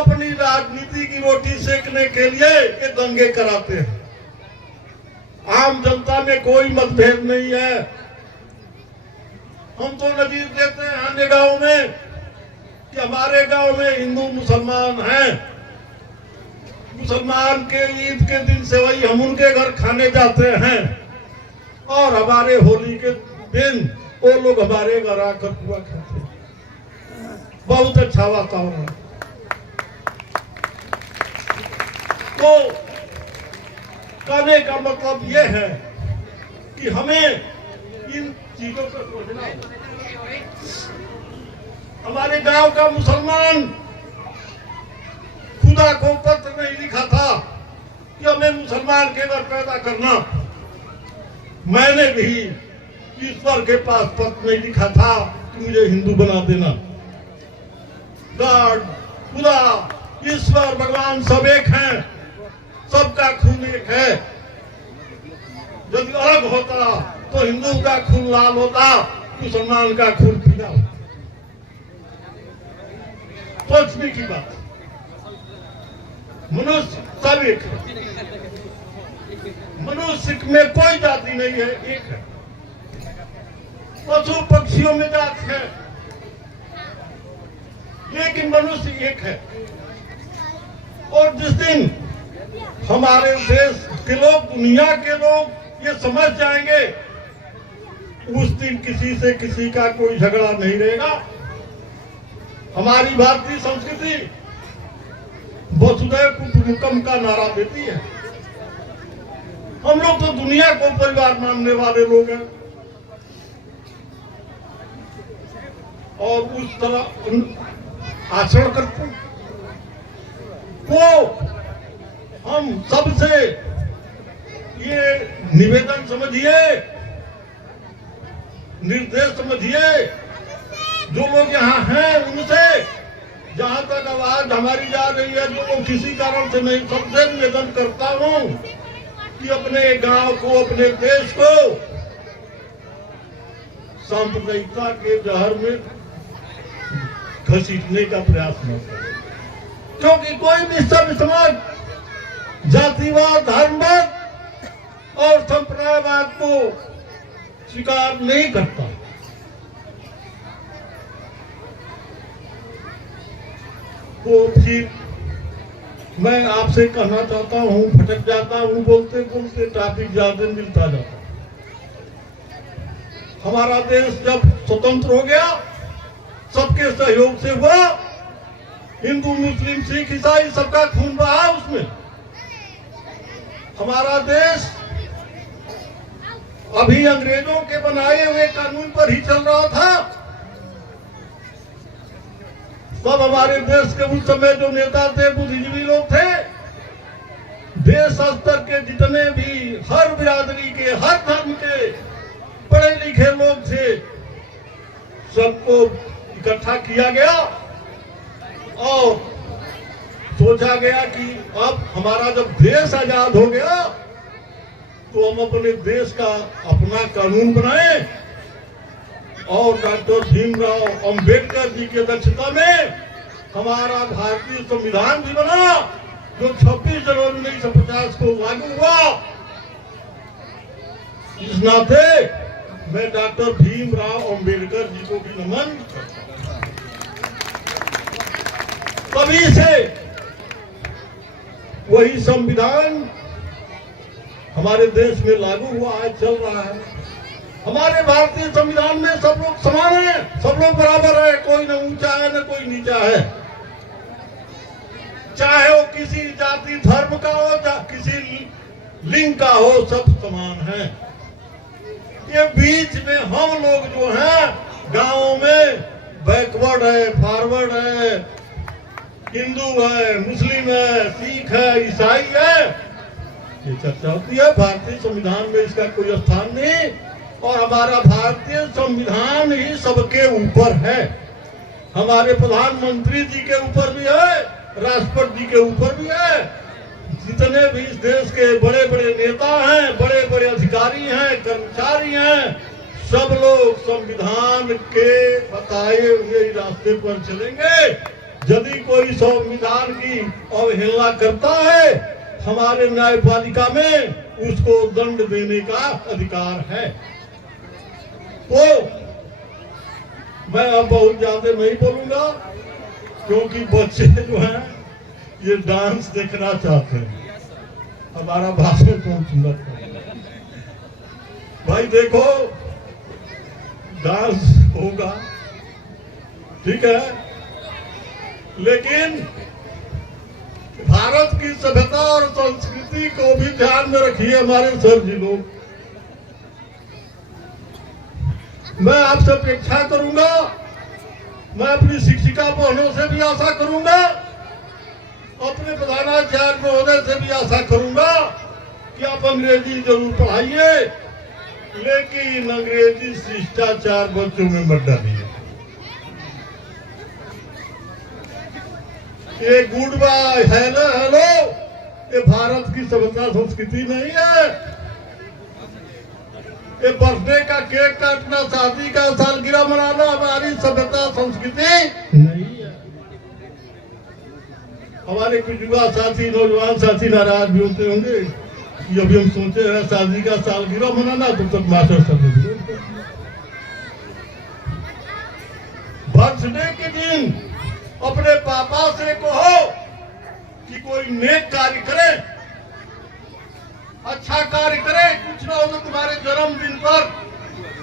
अपनी राजनीति की रोटी सेकने के लिए ये दंगे कराते हैं। आम जनता में कोई मतभेद नहीं है। हम तो नजीर देते हैं अन्य गांव में कि हमारे गांव में हिंदू मुसलमान हैं। मुसलमान के ईद के दिन से वही हम उनके घर खाने जाते हैं और हमारे होली के दिन वो लोग हमारे घर आकर पुआ खाते हैं। बहुत अच्छा वातावरण। तो कहने का मतलब ये है कि हमें इन चीजों पर सोचना है। हमारे गांव का मुसलमान खुदा को पत्र नहीं लिखा था कि हमें मुसलमान के घर पैदा करना। मैंने भी ईश्वर के पास पत्र नहीं लिखा था कि मुझे हिंदू बना देना। गॉड, खुदा, ईश्वर, भगवान सब एक हैं, सबका खून एक है। यदि अलग होता तो हिंदू का खून लाल होता, मुसलमान का खून पीला होता। सोचने की बात। मनुष्य सब एक है। मनुष्य में कोई जाति नहीं है, एक है। पशु पक्षियों में जात है लेकिन मनुष्य एक है। और जिस दिन हमारे देश के लोग, दुनिया के लोग ये समझ जाएंगे उस दिन किसी से किसी का कोई झगड़ा नहीं रहेगा। हमारी भारतीय संस्कृति वसुधैव कुटुंबकम का नारा देती है। हम लोग तो दुनिया को परिवार मानने वाले लोग हैं और उस तरह आचरण करते हैं। तो हम सबसे ये निवेदन समझिए, निर्देश समझिए, जो लोग यहाँ हैं उनसे जहां तक आवाज हमारी जा रही है, जो लोग किसी कारण से नहीं, सबसे निवेदन करता हूं कि अपने गांव को, अपने देश को सांप्रदायिकता के जहर में घसीटने का प्रयास न करें। क्योंकि कोई भी सभ्य समाज जातिवाद, धर्मवाद और संप्रदायवाद को स्वीकार नहीं करता। तो फिर मैं आपसे कहना चाहता हूं, भटक जाता हूं बोलते बोलते, टॉपिक ज्यादा मिलता जाता। हमारा देश जब स्वतंत्र हो गया सबके सहयोग से हुआ। हिंदू, मुस्लिम, सिख, ईसाई सबका खून बहा उसमें। हमारा देश अभी अंग्रेजों के बनाए हुए कानून पर ही चल रहा था। सब हमारे देश के उस समय जो नेता थे, बुद्धिजीवी लोग थे, देश स्तर के जितने भी हर बिरादरी के, हर धर्म के पढ़े लिखे लोग थे, सबको इकट्ठा किया गया और सोचा गया कि अब हमारा जब देश आजाद हो गया तो हम अपने देश का अपना कानून बनाएं। और डॉक्टर भीमराव अंबेडकर जी की अध्यक्षता में हमारा भारतीय संविधान भी बना, जो 26 जनवरी 1950 को लागू हुआ। इस नाते मैं डॉक्टर भीमराव अंबेडकर जी को भी नमन करता हूं। तभी से वही संविधान हमारे देश में लागू हुआ है, चल रहा है। हमारे भारतीय संविधान में सब लोग समान हैं, सब लोग बराबर है, कोई न ऊंचा है न कोई नीचा है। चाहे वो किसी जाति धर्म का हो या किसी लिंग का हो, सब समान है। ये बीच में हम लोग जो हैं गांवों में बैकवर्ड है, फॉरवर्ड है, हिंदू है, मुस्लिम है, सिख है, ईसाई है, ये चर्चा होती है। भारतीय संविधान में इसका कोई स्थान नहीं और हमारा भारतीय संविधान ही सबके ऊपर है। हमारे प्रधानमंत्री जी के ऊपर भी है, राष्ट्रपति जी के ऊपर भी है। जितने भी इस देश के बड़े बड़े नेता हैं, बड़े बड़े अधिकारी हैं, कर्मचारी हैं, सब लोग संविधान के बताए हुए रास्ते पर चलेंगे। यदि कोई संविधान की अवहेलना करता है, हमारे न्यायपालिका में उसको दंड देने का अधिकार है। तो मैं अब बहुत ज्यादा नहीं बोलूंगा, क्योंकि बच्चे जो हैं ये डांस देखना चाहते हैं। हमारा भाषण कौन सुनता है? भाई देखो, डांस होगा, ठीक है, लेकिन भारत की सभ्यता और संस्कृति को भी ध्यान में रखिए हमारे सर जी लोग। मैं आपसे अपेक्षा करूंगा, मैं अपनी शिक्षिका बहनों से भी आशा करूंगा, अपने प्रधानाचार्य महोदय से भी आशा करूंगा कि आप अंग्रेजी जरूर पढ़ाइए, लेकिन अंग्रेजी शिष्टाचार बच्चों में मत डालिए। ये गुड बाय, हेलो हेलो, ये भारत की सभ्यता संस्कृति नहीं है। ये बर्थडे का केक काटना, शादी का सालगिरह मनाना हमारी सभ्यता संस्कृति नहीं है। हमारे कुछ युवा साथी, नौजवान साथी नाराज भी होते होंगे कि अभी हम सोचे हैं शादी का सालगिरह मनाना, तो तक मास्टर सब बर्थडे के दिन अपने पापा से कहो कि कोई नेक कार्य करे, अच्छा कार्य करे। कुछ ना हो तो तुम्हारे जन्मदिन पर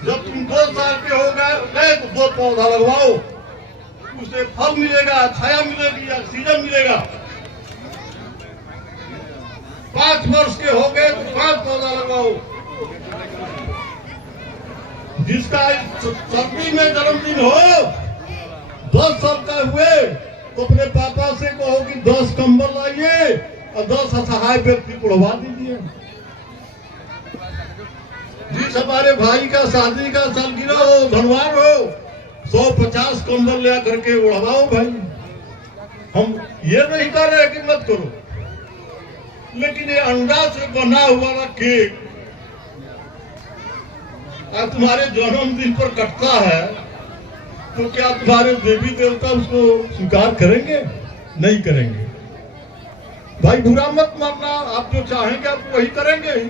जब तुम 2 साल के हो गए तो 2 पौधा लगवाओ, उसे फल मिलेगा, छाया मिलेगी, ऑक्सीजन मिलेगा। 5 वर्ष के हो गए तो 5 पौधा लगवाओ। जिसका सर्दी में जन्मदिन हो, 10 साल का हुए तो अपने पापा से कहो कि 10 कंबल लाइए और 10 असहाय व्यक्ति को उड़वा दीजिए। जिस हमारे भाई का शादी का सालगिरह हो, धनवार हो, 150 कंबल ले करके उड़वाओ भाई। हम ये नहीं कर रहे कि मत करो, लेकिन ये अंडा से बना हुआ केक तुम्हारे जन्मदिन पर कटता है तो क्या तुम्हारे देवी देवता उसको स्वीकार करेंगे? नहीं करेंगे। भाई बुरा मत मानना, आप जो चाहेंगे आप वही करेंगे ही।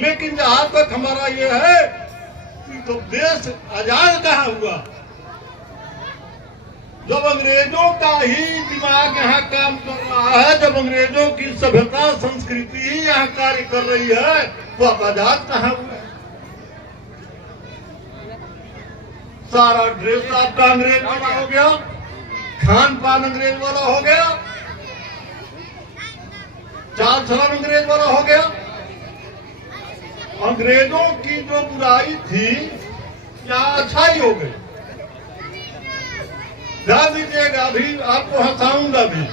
लेकिन जहां तक हमारा ये है कि तो देश आजाद कहाँ हुआ? जब अंग्रेजों का ही दिमाग यहाँ काम कर रहा है, जब अंग्रेजों की सभ्यता संस्कृति ही यहाँ कार्य कर रही है, तो आप आजाद कहाँ हुए? सारा ड्रेस आपका अंग्रेज वाला हो गया, खान पान अंग्रेज वाला हो गया, चाल चलन अंग्रेज वाला हो गया। अंग्रेजों की जो बुराई थी क्या अच्छाई हो गई? ध्यान दीजिएगा, अभी आपको हंसाऊंगा भी।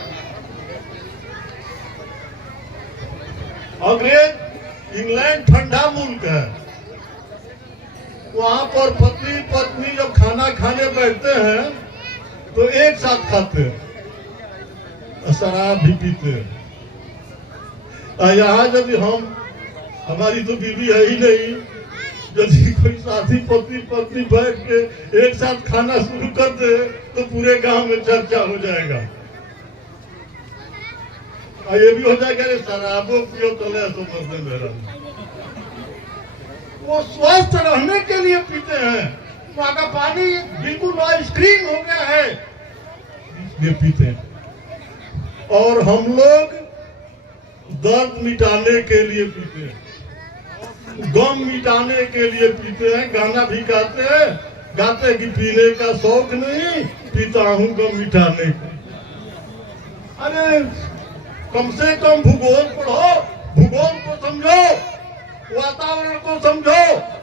अंग्रेज, इंग्लैंड ठंडा मुल्क है, वहां पर पति पत्नी जब खाना खाने बैठते हैं तो एक साथ खाते हैं, शराब भी पीते हैं। यहाँ यदि हमारी तो बीवी है ही नहीं, यदि कोई साथी पति पत्नी बैठ के एक साथ खाना शुरू कर दे तो पूरे गांव में चर्चा हो जाएगा। और ये भी हो जाएगा शराबो पियो तले तो मरते मेरा। वो स्वस्थ रहने के लिए पीते हैं, वहां का पानी बिल्कुल आइसक्रीम हो गया है, इसलिए पीते हैं। और हम लोग दर्द मिटाने के लिए पीते हैं, गम मिटाने के लिए पीते हैं। गाना भी गाते कि पीने का शौक नहीं, पीता हूँ गम मिटाने का। अरे कम से कम भूगोल पढ़ो, भूगोल को समझो, वातावरण को समझो,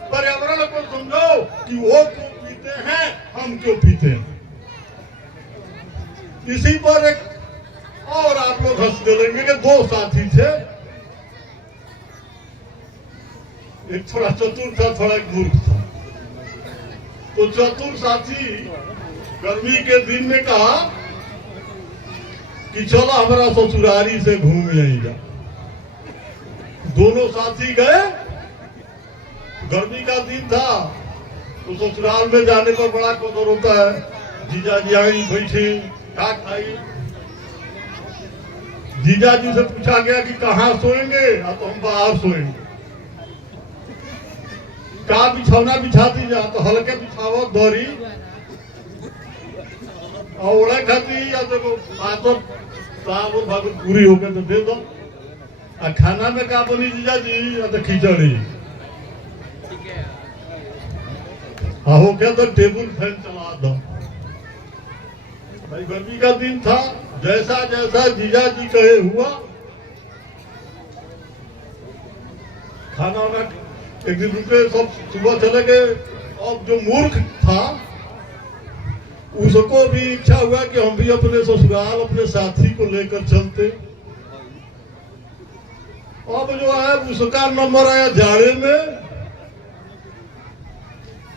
पर्यावरण को समझो कि वो क्यों पीते हैं, हम क्यों पीते हैं। इसी पर एक और आप लोग हंस देंगे कि दो साथी थे, एक थोड़ा चतुर था, थोड़ा एक मूर्ख था। तो चतुर साथी गर्मी के दिन में कहा कि चलो हमारा ससुरारी से घूम आएगा। दोनों साथी गए, गर्मी का दिन था तो ससुराल में जाने पर बड़ा कदर होता है। जीजा जी आई, बैठी, क्या खाई। जीजा जी से पूछा गया कि कहाँ सोएंगे, तो हम बाहर सोएंगे। का बिछौना बिछाती जा, तो हल्के बिछाओ दौरी और ओढ़े खाती, या तो भागवत पूरी हो गए तो दे दो। खाना में का बनी जीजा जी, या तो खिचड़ी हो क्या, तो टेबल फैन चला दो। भाई गर्मी का दिन था, जैसा जैसा जीजा जी कहे हुआ। खाना वाना एक दिन रुके, सब सुबह चले गए। अब जो मूर्ख था उसको भी इच्छा हुआ कि हम भी अपने ससुराल अपने साथी को लेकर चलते। अब जो है उसका नंबर आया जाड़े में।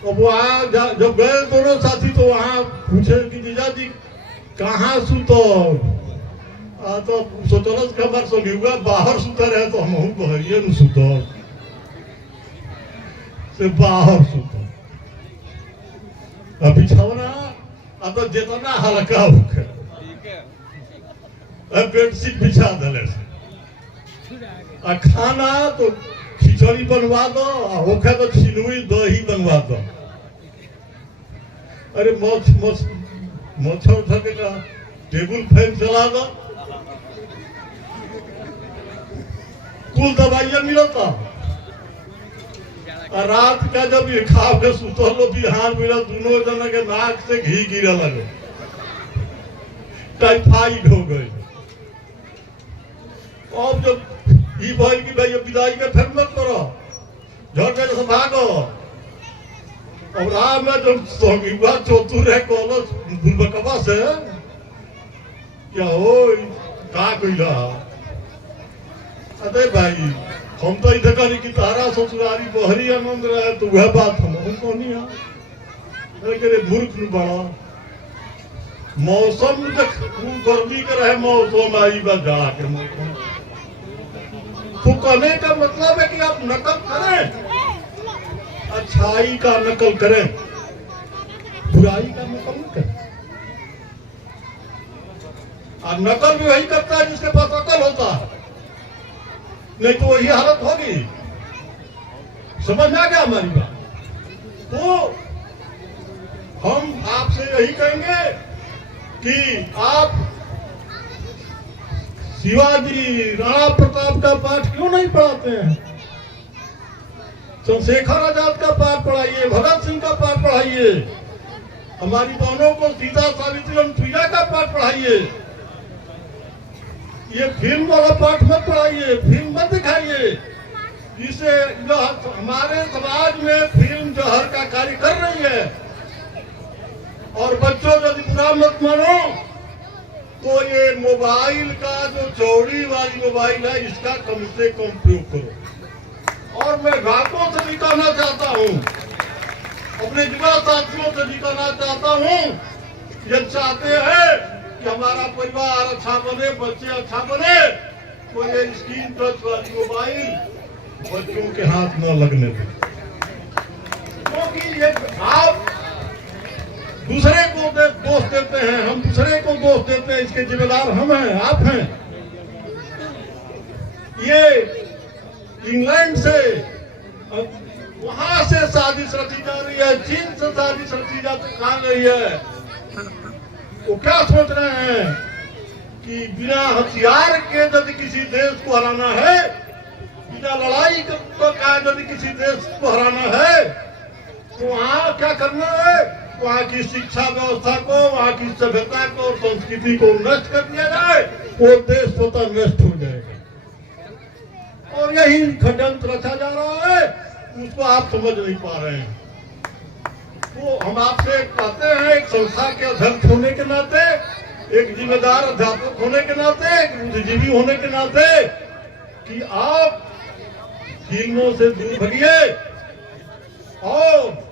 अब वहां जब गए दोनों साथी तो वहां पूछे कि जीजा जी कहाँ सुतो, तो सोचल खबर सुनिएगा बाहर सुता रहे तो हम बहरिए न सुतो से बाहर सुतो। बिछौना तो जितना हल्का होके बेडशीट बिछा दिले से। खाना तो खिचड़ी बनवा दो, होखे तो छिलुई दही बनवा दो। अरे मच्छर उठेगा, टेबल फैन चला दो, कुल दवाइयां मिलता। रात का जब ये खा के सुतलो, बिहार मिला, दोनों जना के नाक से घी गिरा लगे, टाइफाइड हो गई। अब जब ये भाई की भाई विदाई के फिर मत करो, झड़ से भागो। और राह में जब चतुर है कोलो बुलबकवा से क्या हो का कोइला। अरे भाई हम तो इधर करी कि तारा ससुरारी बहरी आनंद रहे, तो वह बात हमको नहीं है। मूर्ख न बड़ा मौसम गर्मी के रहे, मौसम आई बा जाड़ा के मौसम। तो कहने का मतलब है कि आप नकल करें, अच्छाई का नकल करें, बुराई का नकल न करें। और नकल भी वही करता है जिसके पास अकल होता है, नहीं तो वही हालत होगी। समझ में आ गया हमारी बात। तो हम आपसे यही कहेंगे कि आप शिवाजी राणा प्रताप का पाठ क्यों नहीं पढ़ाते हैं। चंद्रशेखर आजाद का पाठ पढ़ाइए, भगत सिंह का पाठ पढ़ाइए, हमारी बहनों को सीता सावित्री अनुसुईया का पाठ पढ़ाइए। ये फिल्म वाला पाठ मत पढ़ाइए, फिल्म मत दिखाइए। जिससे जो हमारे समाज में फिल्म जहर का कार्य कर रही है। और बच्चों यदि बुरा मत मानो तो ये मोबाइल का जो चौड़ी वाली मोबाइल है, इसका कम से कम प्रयोग करो। और मैं घाटों से भी कहना चाहता हूँ, अपने युवा साथियों से भी कहना चाहता हूँ, ये चाहते हैं कि हमारा परिवार अच्छा बने, बच्चे अच्छा बने, तो ये स्क्रीन टच वाली मोबाइल बच्चों के हाथ न लगने दें। क्योंकि ये आप दूसरे को दोष देते हैं, हम दूसरे को दोष देते हैं, इसके जिम्मेदार हम हैं, आप हैं। ये इंग्लैंड से वहां से साजिश रची जा रही है, चीन से साजिश रची जा रही है। वो क्या सोच रहे हैं कि बिना हथियार के यदि किसी देश को हराना है, बिना लड़ाई का यदि किसी देश को हराना है, तो वहाँ क्या करना है? वहाँ की शिक्षा व्यवस्था को, वहाँ की सभ्यता को, संस्कृति को नष्ट कर दिया जाए, वो देश स्वतः नष्ट हो जाएगा। और यही षड्यंत्र रचा जा रहा है, उसको आप समझ नहीं पा रहे हैं। तो हम आपसे कहते हैं, एक संस्था के अध्यक्ष होने के नाते, एक जिम्मेदार अध्यापक होने के नाते, एक बुद्धिजीवी होने के नाते, कि आप फिल्मों से दूर भगिए और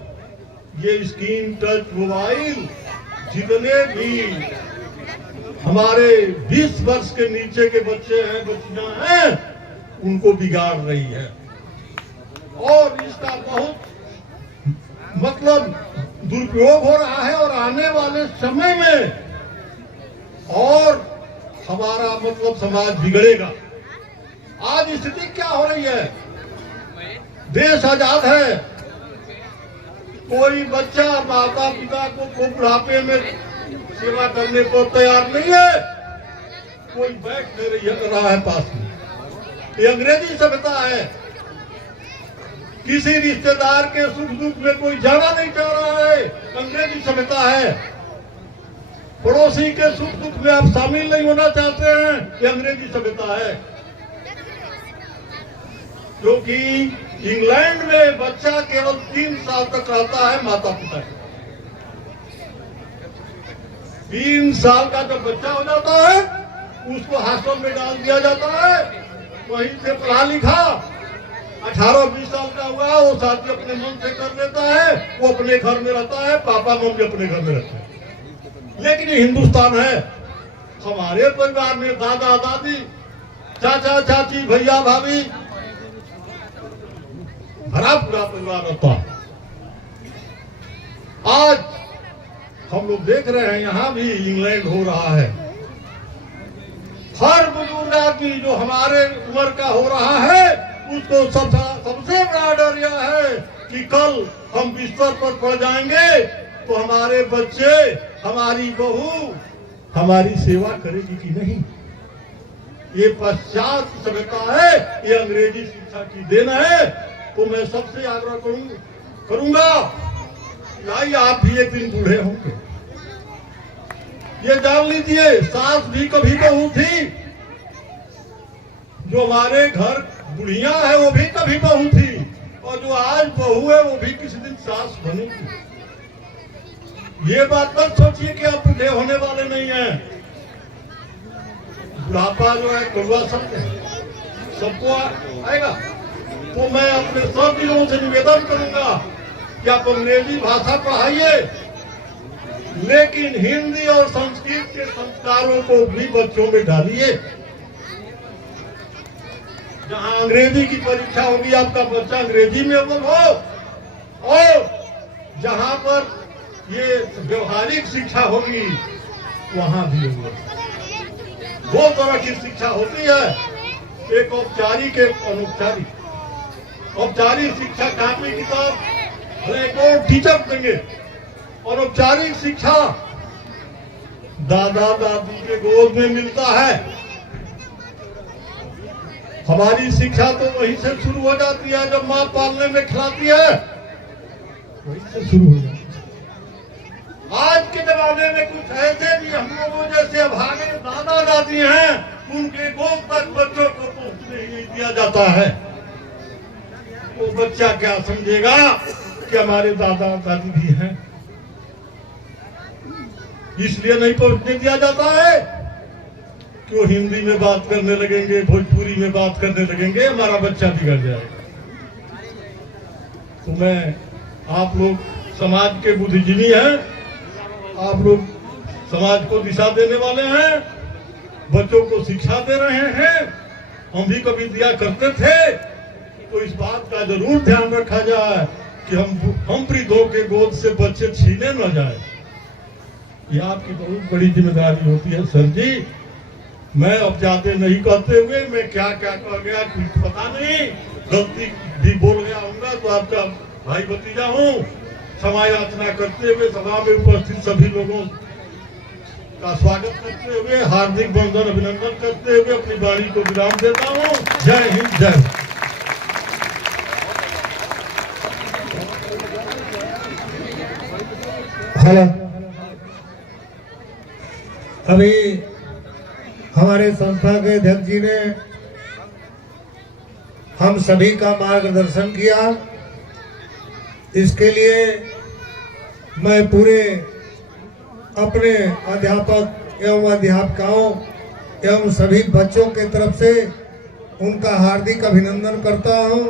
ये स्क्रीन टच मोबाइल जितने भी हमारे 20 वर्ष के नीचे के बच्चे हैं, बच्चियां हैं, उनको बिगाड़ रही है। और इसका बहुत मतलब दुरुपयोग हो रहा है और आने वाले समय में और हमारा मतलब समाज बिगड़ेगा। आज स्थिति क्या हो रही है? देश आजाद है, कोई बच्चा माता पिता को बुढ़ापे में सेवा करने को तैयार नहीं है, कोई बैठ नहीं रहा है पास में। ये अंग्रेजी सभ्यता है। किसी रिश्तेदार के सुख दुख में कोई जाना नहीं चाह रहा है, अंग्रेजी सभ्यता है। पड़ोसी के सुख दुख में आप शामिल नहीं होना चाहते हैं, ये अंग्रेजी सभ्यता है। क्योंकि इंग्लैंड में बच्चा केवल 3 साल तक रहता है माता पिता के। 3 साल का जब बच्चा हो जाता है, उसको हॉस्टल में डाल दिया जाता है, वहीं से पढ़ा लिखा 18-20 साल का हुआ, वो शादी अपने मन से कर लेता है, वो अपने घर में रहता है, पापा मम्मी अपने घर में रहते हैं। लेकिन ये हिंदुस्तान है। हमारे परिवार में दादा दादी, चाचा चाची, भैया भाभी, भरा पूरा परिवार रहता है। आज हम लोग देख रहे हैं यहाँ भी इंग्लैंड हो रहा है। हर बुजुर्ग आदमी जो हमारे उम्र का हो रहा है, उसको सबसे बड़ा डर यह है कि कल हम बिस्तर पर पड़ जाएंगे तो हमारे बच्चे, हमारी बहू हमारी सेवा करेगी कि नहीं। ये पश्चात सभ्यता है, ये अंग्रेजी शिक्षा की देन है। तो मैं सबसे आग्रह करूंगा, आइए आप भी एक दिन बूढ़े होंगे, ये जान लीजिए, सास भी कभी बहू थी। जो हमारे घर बुढ़िया है वो भी कभी बहू थी, और जो आज बहू है वो भी किसी दिन सास बनेगी। ये बात मत सोचिए कि आप बूढ़े होने वाले नहीं हैं। बुढ़ापा जो है कड़वा शब्द है, सबको आएगा। तो मैं अपने सब दिलों से निवेदन करूंगा कि आप अंग्रेजी भाषा पढ़ाइए, लेकिन हिंदी और संस्कृत के संस्कारों को भी बच्चों में डालिए। जहां अंग्रेजी की परीक्षा होगी, आपका बच्चा अंग्रेजी में अव्वल हो, और जहां पर ये व्यवहारिक शिक्षा होगी वहां भी होगा। 2 तरह की शिक्षा होती है, एक औपचारिक, एक अनौपचारिक। औपचारिक शिक्षा कॉपी किताब रिकॉर्ड टीचर देंगे, और औपचारिक शिक्षा दादा दादी के गोद में मिलता है। हमारी शिक्षा तो वहीं से शुरू हो जाती है, जब माँ पालने में खिलाती है, वहीं से शुरू हो जाती है। आज के जमाने में कुछ ऐसे भी हम लोगों जैसे अभागे दादा दादी हैं, उनके गोद तक बच्चों को पहुंचने ही नहीं दिया जाता है। वो बच्चा क्या समझेगा कि हमारे दादा दादी भी हैं, इसलिए नहीं पहुंचने दिया जाता है कि वो हिंदी में बात करने लगेंगे, भोजपुरी में बात करने लगेंगे, हमारा बच्चा बिगड़ जाएगा। तो मैं, आप लोग समाज के बुद्धिजीवी हैं, आप लोग समाज को दिशा देने वाले हैं, बच्चों को शिक्षा दे रहे हैं। हम भी कभी दिया करते थे। तो इस बात का जरूर ध्यान रखा जाए कि हम वृद्धों के गोद से बच्चे छीने न जाए। ये आपकी बहुत बड़ी जिम्मेदारी होती है सर जी। मैं अब जाते नहीं कहते हुए मैं क्या क्या कह गया कुछ पता नहीं, गलती भी बोल गया होगा तो आपका भाई भतीजा हूँ। क्षमा याचना करते हुए सभा में उपस्थित सभी लोगों का स्वागत करते हुए हार्दिक वंदन अभिनंदन करते हुए अपनी वाणी को विराम देता हूँ। जय हिंद, जय भारत। हेलो, अभी हमारे संस्था के अध्यक्ष जी ने हम सभी का मार्गदर्शन किया। इसके लिए मैं पूरे अपने अध्यापक एवं अध्यापिकाओं एवं सभी बच्चों के तरफ से उनका हार्दिक अभिनंदन करता हूं,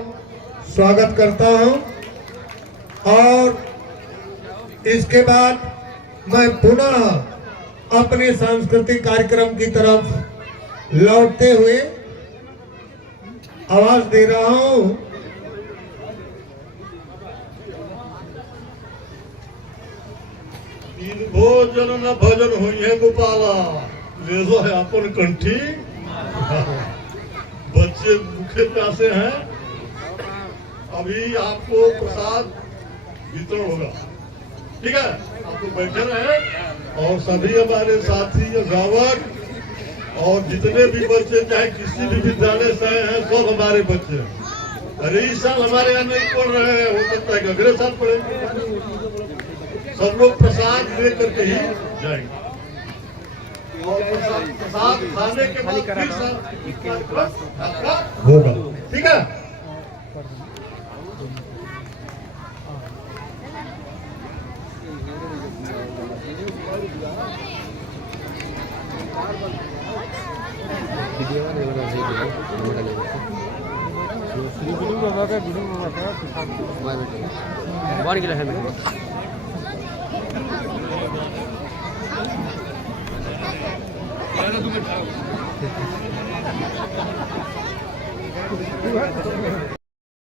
स्वागत करता हूं। और इसके बाद मैं पुनः अपने सांस्कृतिक कार्यक्रम की तरफ लौटते हुए आवाज दे रहा हूं। तीन भोजन न भजन होइए गोपाला, ले जो है अपन कंठी। बच्चे भूखे प्यासे हैं। अभी आपको प्रसाद वितरण होगा, ठीक है? आपको बैठे रहे और सभी हमारे साथी अभिभावक और जितने भी बच्चे चाहे किसी भी विद्यालय से हैं, सब हमारे बच्चे। अरे इस साल हमारे यहाँ नहीं पढ़ रहे हैं, हो सकता है कि अगले साल पढ़ेंगे। सब लोग प्रसाद ले करके ही जाएंगे और प्रसाद खाने के बाद फिर आपका होगा, ठीक है? वीडियो